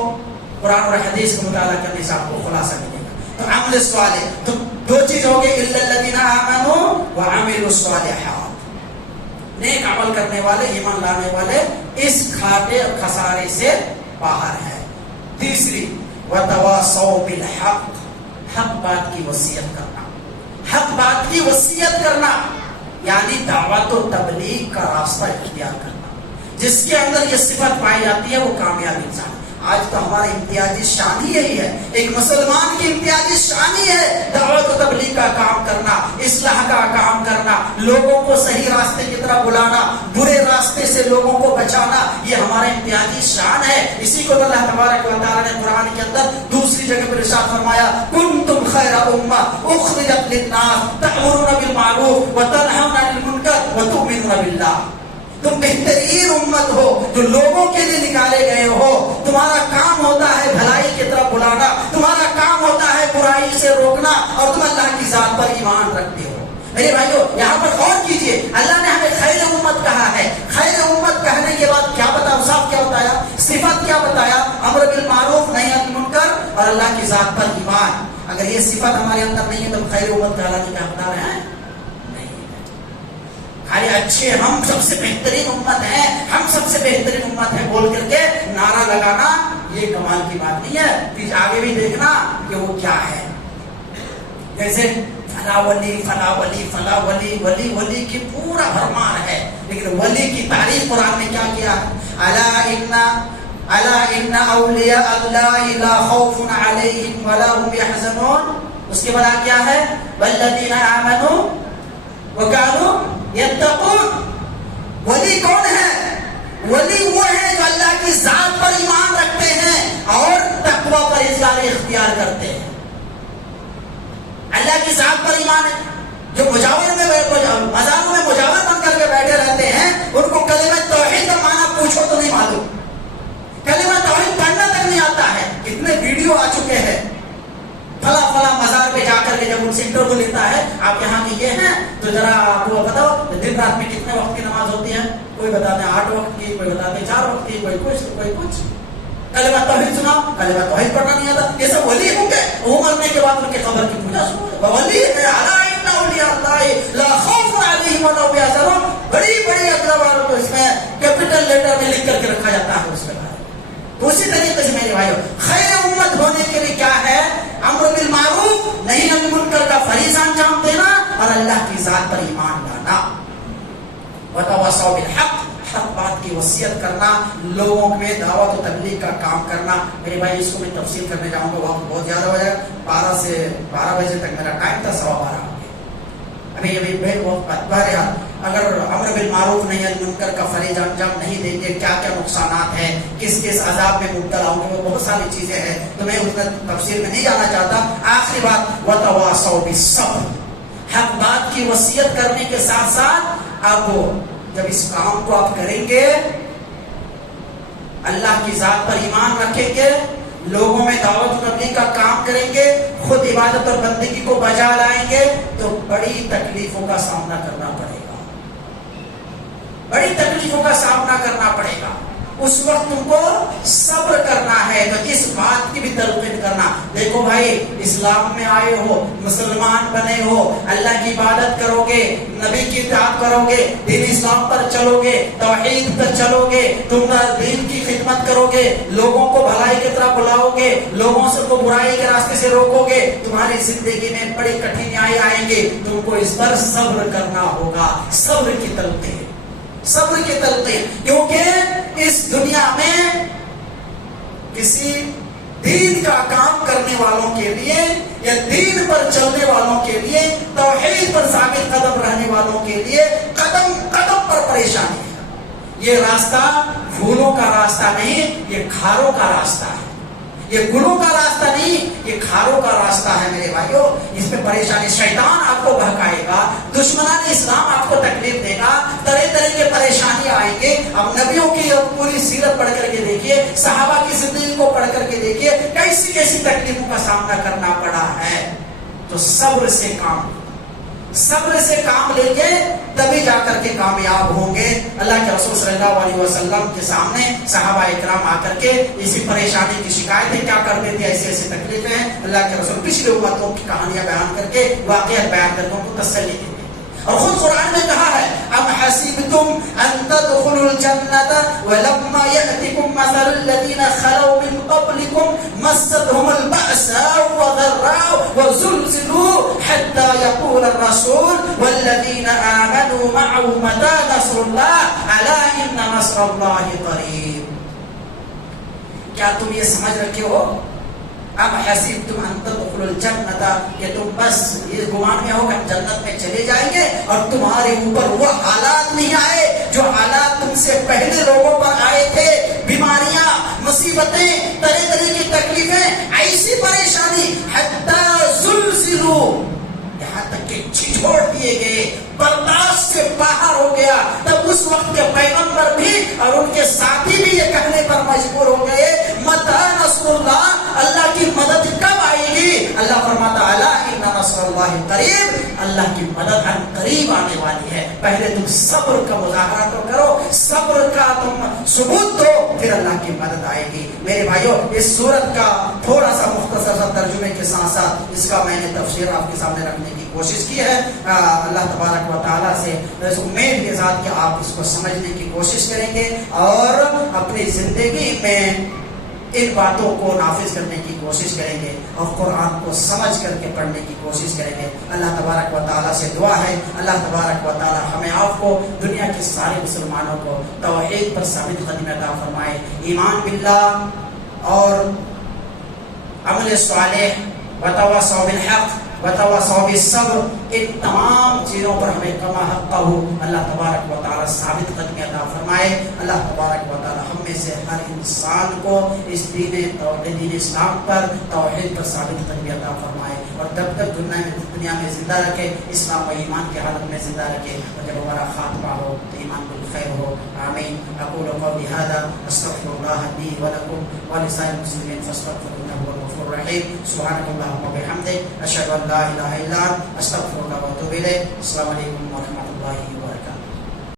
قرآن اور حدیث کا مطالعہ کرنے سے آپ کو خلاصہ ملے گا۔ تو عمل صالح تو دو چیز ہو گئی، الا الذین آمنوا وعملوا الصالحات، نیک عمل کرنے والے، ایمان لانے والے اس گھاٹے اور خسارے سے باہر ہے۔ تیسری وتواصوا بالحق، حق بات کی وصیت کرنا، حق بات کی وصیت کرنا یعنی دعوت و تبلیغ کا راستہ اختیار کرنا۔ جس کے اندر یہ صفت پائی جاتی ہے وہ کامیاب انسان۔ آج تو ہماری امتیازی شان ہی یہی ہے، ایک مسلمان کی امتیازی شان ہی ہے دعوت و تبلیغ کا کام کرنا، اصلاح کا کام کرنا، لوگوں کو صحیح راستے کی طرف بلانا، برے راستے سے لوگوں کو بچانا، یہ ہمارا امتیازی شان ہے۔ اسی کو اللہ تبارک و تعالیٰ نے قرآن کے اندر دوسری جگہ پر ارشاد فرمایا کنتم خیر امہ اخرجت للناس تأمرون بالمعروف وتنہون عن المنکر وتؤمنون باللہ، تم بہترین امت ہو جو لوگوں کے لیے نکالے گئے ہو، تمہارا کام ہوتا ہے بھلائی کی طرف بلانا، تمہارا کام ہوتا ہے برائی سے روکنا، اور تم اللہ کی ذات پر ایمان رکھتے ہو۔ میرے بھائیو یہاں پر غور کیجئے، اللہ نے ہمیں خیر امت کہا ہے، خیر امت کہنے کے بعد کیا اور اللہ کی ذات پر ایمان. اگر یہ صفت ہمارے اندر نہیں ہے تو خیر امت کہلانے کے حقدار ہیں نہیں. خالی اچھے ہم سب سے بہترین امت ہیں، ہم سب سے بہترین امت ہے بول کر کے نعرہ لگانا یہ کمال کی بات نہیں ہے. پھر آگے بھی دیکھنا کہ وہ کیا ہے. جیسے فلا ولی فلا ولی فلا ولی، ولی ولی کی پورا بھرمار ہے، لیکن ولی کی تعریف قرآن نے کیا کیا؟ الا ان اولیاء اللہ لا خوف علیہم ولا هم يحزنون. اس کے بعد کیا ہے؟ والذین آمنوا وكانوا يتقون. ولی کون ہے؟ ولی وہ ہے جو اللہ کی ذات پر ایمان رکھتے ہیں اور تقوی پر اظہار اختیار کرتے ہیں. اللہ کی ذات پر ایمان ہے. جو مجاور میں مزاروں میں مجاور بن کر کے بیٹھے رہتے ہیں ان کو کلمہ توحید کا معنی پوچھو تو نہیں معلوم، کلمہ توحید پڑھنا تک نہیں آتا ہے. کتنے ویڈیو آ چکے ہیں فلاں فلاں مزار پہ جا کر کے جب ان سے انٹرویو لیتا ہے آپ یہاں کے یہ ہیں تو ذرا آپ کو بتاؤ دن رات میں کتنے وقت کی نماز ہوتی ہے؟ کوئی بتاتے ہیں 8 وقت کی، کوئی بتاتے ہیں 4 وقت کی، کوئی کچھ کوئی کچھ. کلمہ توحید سنا، کلمہ توحید پڑھنا نہیں آتا. یہ سب ولی ہوں گے، وہ مرنے کے بعد ان کے قبر کی پوجا سنو. ولی ہے الا ان اولیاء اللہ لا خوف علیہم ولا هم يحزنون. بڑی بڑی اقرار کو اس میں کیپٹل لیٹر میں لکھ کر کے رکھا جاتا ہے اس کے بارے میں. تو اسی طریقے سے میرے بھائیو خیر امت ہونے کے لیے کیا ہے؟ امر بالمعروف نہی عن المنکر کا فریضہ انجام دینا اور اللہ کی ذات پر ایمان لانا. وتواصوا بالحق، حق بات کی وصیت کرنا، لوگوں میں دعوت و تبلیغ کا کام کرنا. میرے بھائی اس کو میں تفصیل کرنے جاؤں گا، وقت بہت زیادہ ہو جائے گا. 12 سے 12 بجے تک میرا ٹائم تھا، 12:15 ہو گیا. ابھی بھائی وقت بہرحال اگر امر بالمعروف نہیں ہے منکر کا فریضہ انجام نہیں دیں گے کیا کیا نقصانات ہیں، کس کس عذاب میں مبتلا ہوں گے، وہ بہت ساری چیزیں ہیں تو میں اس میں تفصیل میں نہیں جانا چاہتا. آخری بات وتواصوا بالصبر، حق بات کی وصیت کرنے کے ساتھ ساتھ آپ جب اس کام کو آپ کریں گے، اللہ کی ذات پر ایمان رکھیں گے، لوگوں میں دعوت و تبلیغ کا کام کریں گے، خود عبادت اور بندگی کو بجا لائیں گے تو بڑی تکلیفوں کا سامنا کرنا پڑے گا، بڑی تکلیفوں کا سامنا کرنا پڑے گا. اس وقت تم کو صبر کرنا ہے. تو اس بات کی بھی تلقین کرنا، دیکھو بھائی اسلام میں آئے ہو، مسلمان بنے ہو، اللہ کی عبادت کرو گے، نبی کی اطاعت کرو گے، دین اسلام پر چلو گے، توحید پر چلو گے، تم دین کی خدمت کرو گے، لوگوں کو بھلائی کی طرف بلاؤ گے، لوگوں سے کو برائی کے راستے سے روکو گے، تمہاری زندگی میں بڑی کٹھنائیاں آئیں گی. تم کو اس پر صبر کرنا ہوگا. صبر کی تلقین، صبر کی تلقین، کیونکہ اس دنیا میں کسی دین کا کام کرنے والوں کے لیے یا دین پر چلنے والوں کے لیے، توحید پر ثابت قدم رہنے والوں کے لیے قدم قدم پر پریشانی ہے. یہ راستہ پھولوں کا راستہ نہیں، یہ کھاروں کا راستہ ہے. یہ گلوں کا راستہ نہیں، یہ کھاروں کا راستہ ہے میرے بھائیو. اس میں پریشانی، شیطان آپ کو بہکائے گا، دشمنان اسلام آپ کو تکلیف دے گا، طرح طرح کے پریشانی آئیں گے. اب نبیوں کی پوری سیرت پڑھ کر کے دیکھیے، صحابہ کی زندگی کو پڑھ کر کے دیکھیے، کیسی کیسی تکلیفوں کا سامنا کرنا پڑا ہے. تو صبر سے کام، صبر سے کام لیں گے تبھی جا کر کے کامیاب ہوں گے. اللہ کے رسول صلی اللہ علیہ وسلم کے سامنے صحابہ اکرام آ کر کے اسی پریشانی کی شکایتیں کیا کرتے تھے، ایسی ایسی تکلیفیں. اللہ کے رسول پچھلے امتوں کی کہانیاں بیان کر کے، واقعات بیان کر کے ان کو تسلی دیتے. اور خود قرآن میں کہا ہے ام حسبتم ان تدخلوا الجنة ولما يأتكم مثل الذين خلوا من قبلكم مستهم البأساء والضراء وزلزلوا حتى يقول الرسول والذين آمنوا معه متى نصر الله ألا إن نصر الله قريب. کیا تم یہ سمجھ رکھے ہو اب حسبتم ان تدخلوا الجنة کہ تم بس یہ گمان میں ہو کہ ہم جنت میں چلے جائیں گے اور تمہارے اوپر وہ حالات نہیں آئے جو حالات تم سے پہلے لوگوں پر آئے تھے، بیماریاں، مصیبتیں، طرح طرح کی تکلیفیں، ایسی پریشانی حتی زلزلوا، یہاں تک کہ چھوڑ دیے گئے، برداشت سے باہر ہو گیا. تب اس وقت کے پیغمبر بھی اور ان کے ساتھی بھی یہ کہنے پر مجبور ہو گئے متی نصر اللہ، اللہ کی مدد کب آئے گی؟ اللہ فرماتا الا ان نصر اللہ قریب، اللہ کی مدد ان قریب آنے والی ہے. پہلے تم صبر کا مظاہرہ تو کرو, صبر کا تم ثبوت دو, پھر اللہ کی مدد آئے گی. میرے بھائیو, اس سورت کا تھوڑا سا مختصر سا ترجمے کے ساتھ ساتھ اس کا میں نے تفسیر آپ کے سامنے رکھنے کی کوشش کی ہے. اللہ تبارک و تعالیٰ سے اس امید کے ساتھ کہ آپ اس کو سمجھنے کی کوشش کریں گے اور اپنی زندگی میں ان باتوں کو نافذ کرنے کی کوشش کریں گے اور قرآن کو سمجھ کر کے پڑھنے کی کوشش کریں گے. اللہ تبارک و تعالیٰ سے دعا ہے, اللہ تبارک و تعالیٰ ہمیں آپ کو, دنیا کے سارے مسلمانوں کو توحید پر ثابت قدمی عطا فرمائے. ایمان باللہ اور عمل صالح, وتواصوا بالحق وتواصوا بالصبر, ان تمام چیزوں پر ہمیں کما حقہ اللہ تبارک و تعالیٰ ثابت قدمی عطا فرمائے. اللہ تبارک و تعالیٰ ہم میں سے ہر انسان کو اس دین اسلام پر, توحید پر ثابت قدمی عطا فرمائے اور جب تک دنیا میں زندہ رکھے, اسلام و ایمان کی حالت میں زندہ رکھے, اور جب ہمارا خاتمہ ہو تو ایمان بالخیر ہو. آمین. اقول قولی ھذا استغفر اللہ لی ولکم ولسائر المسلمین فاستغفروہ انہ هو الغفور الرحیم. سبحانک اللہم وبحمدک, اشہد ان لا الہ الا انت, استغفرک واتوب الیک. السلام علیکم ورحمۃ اللہ.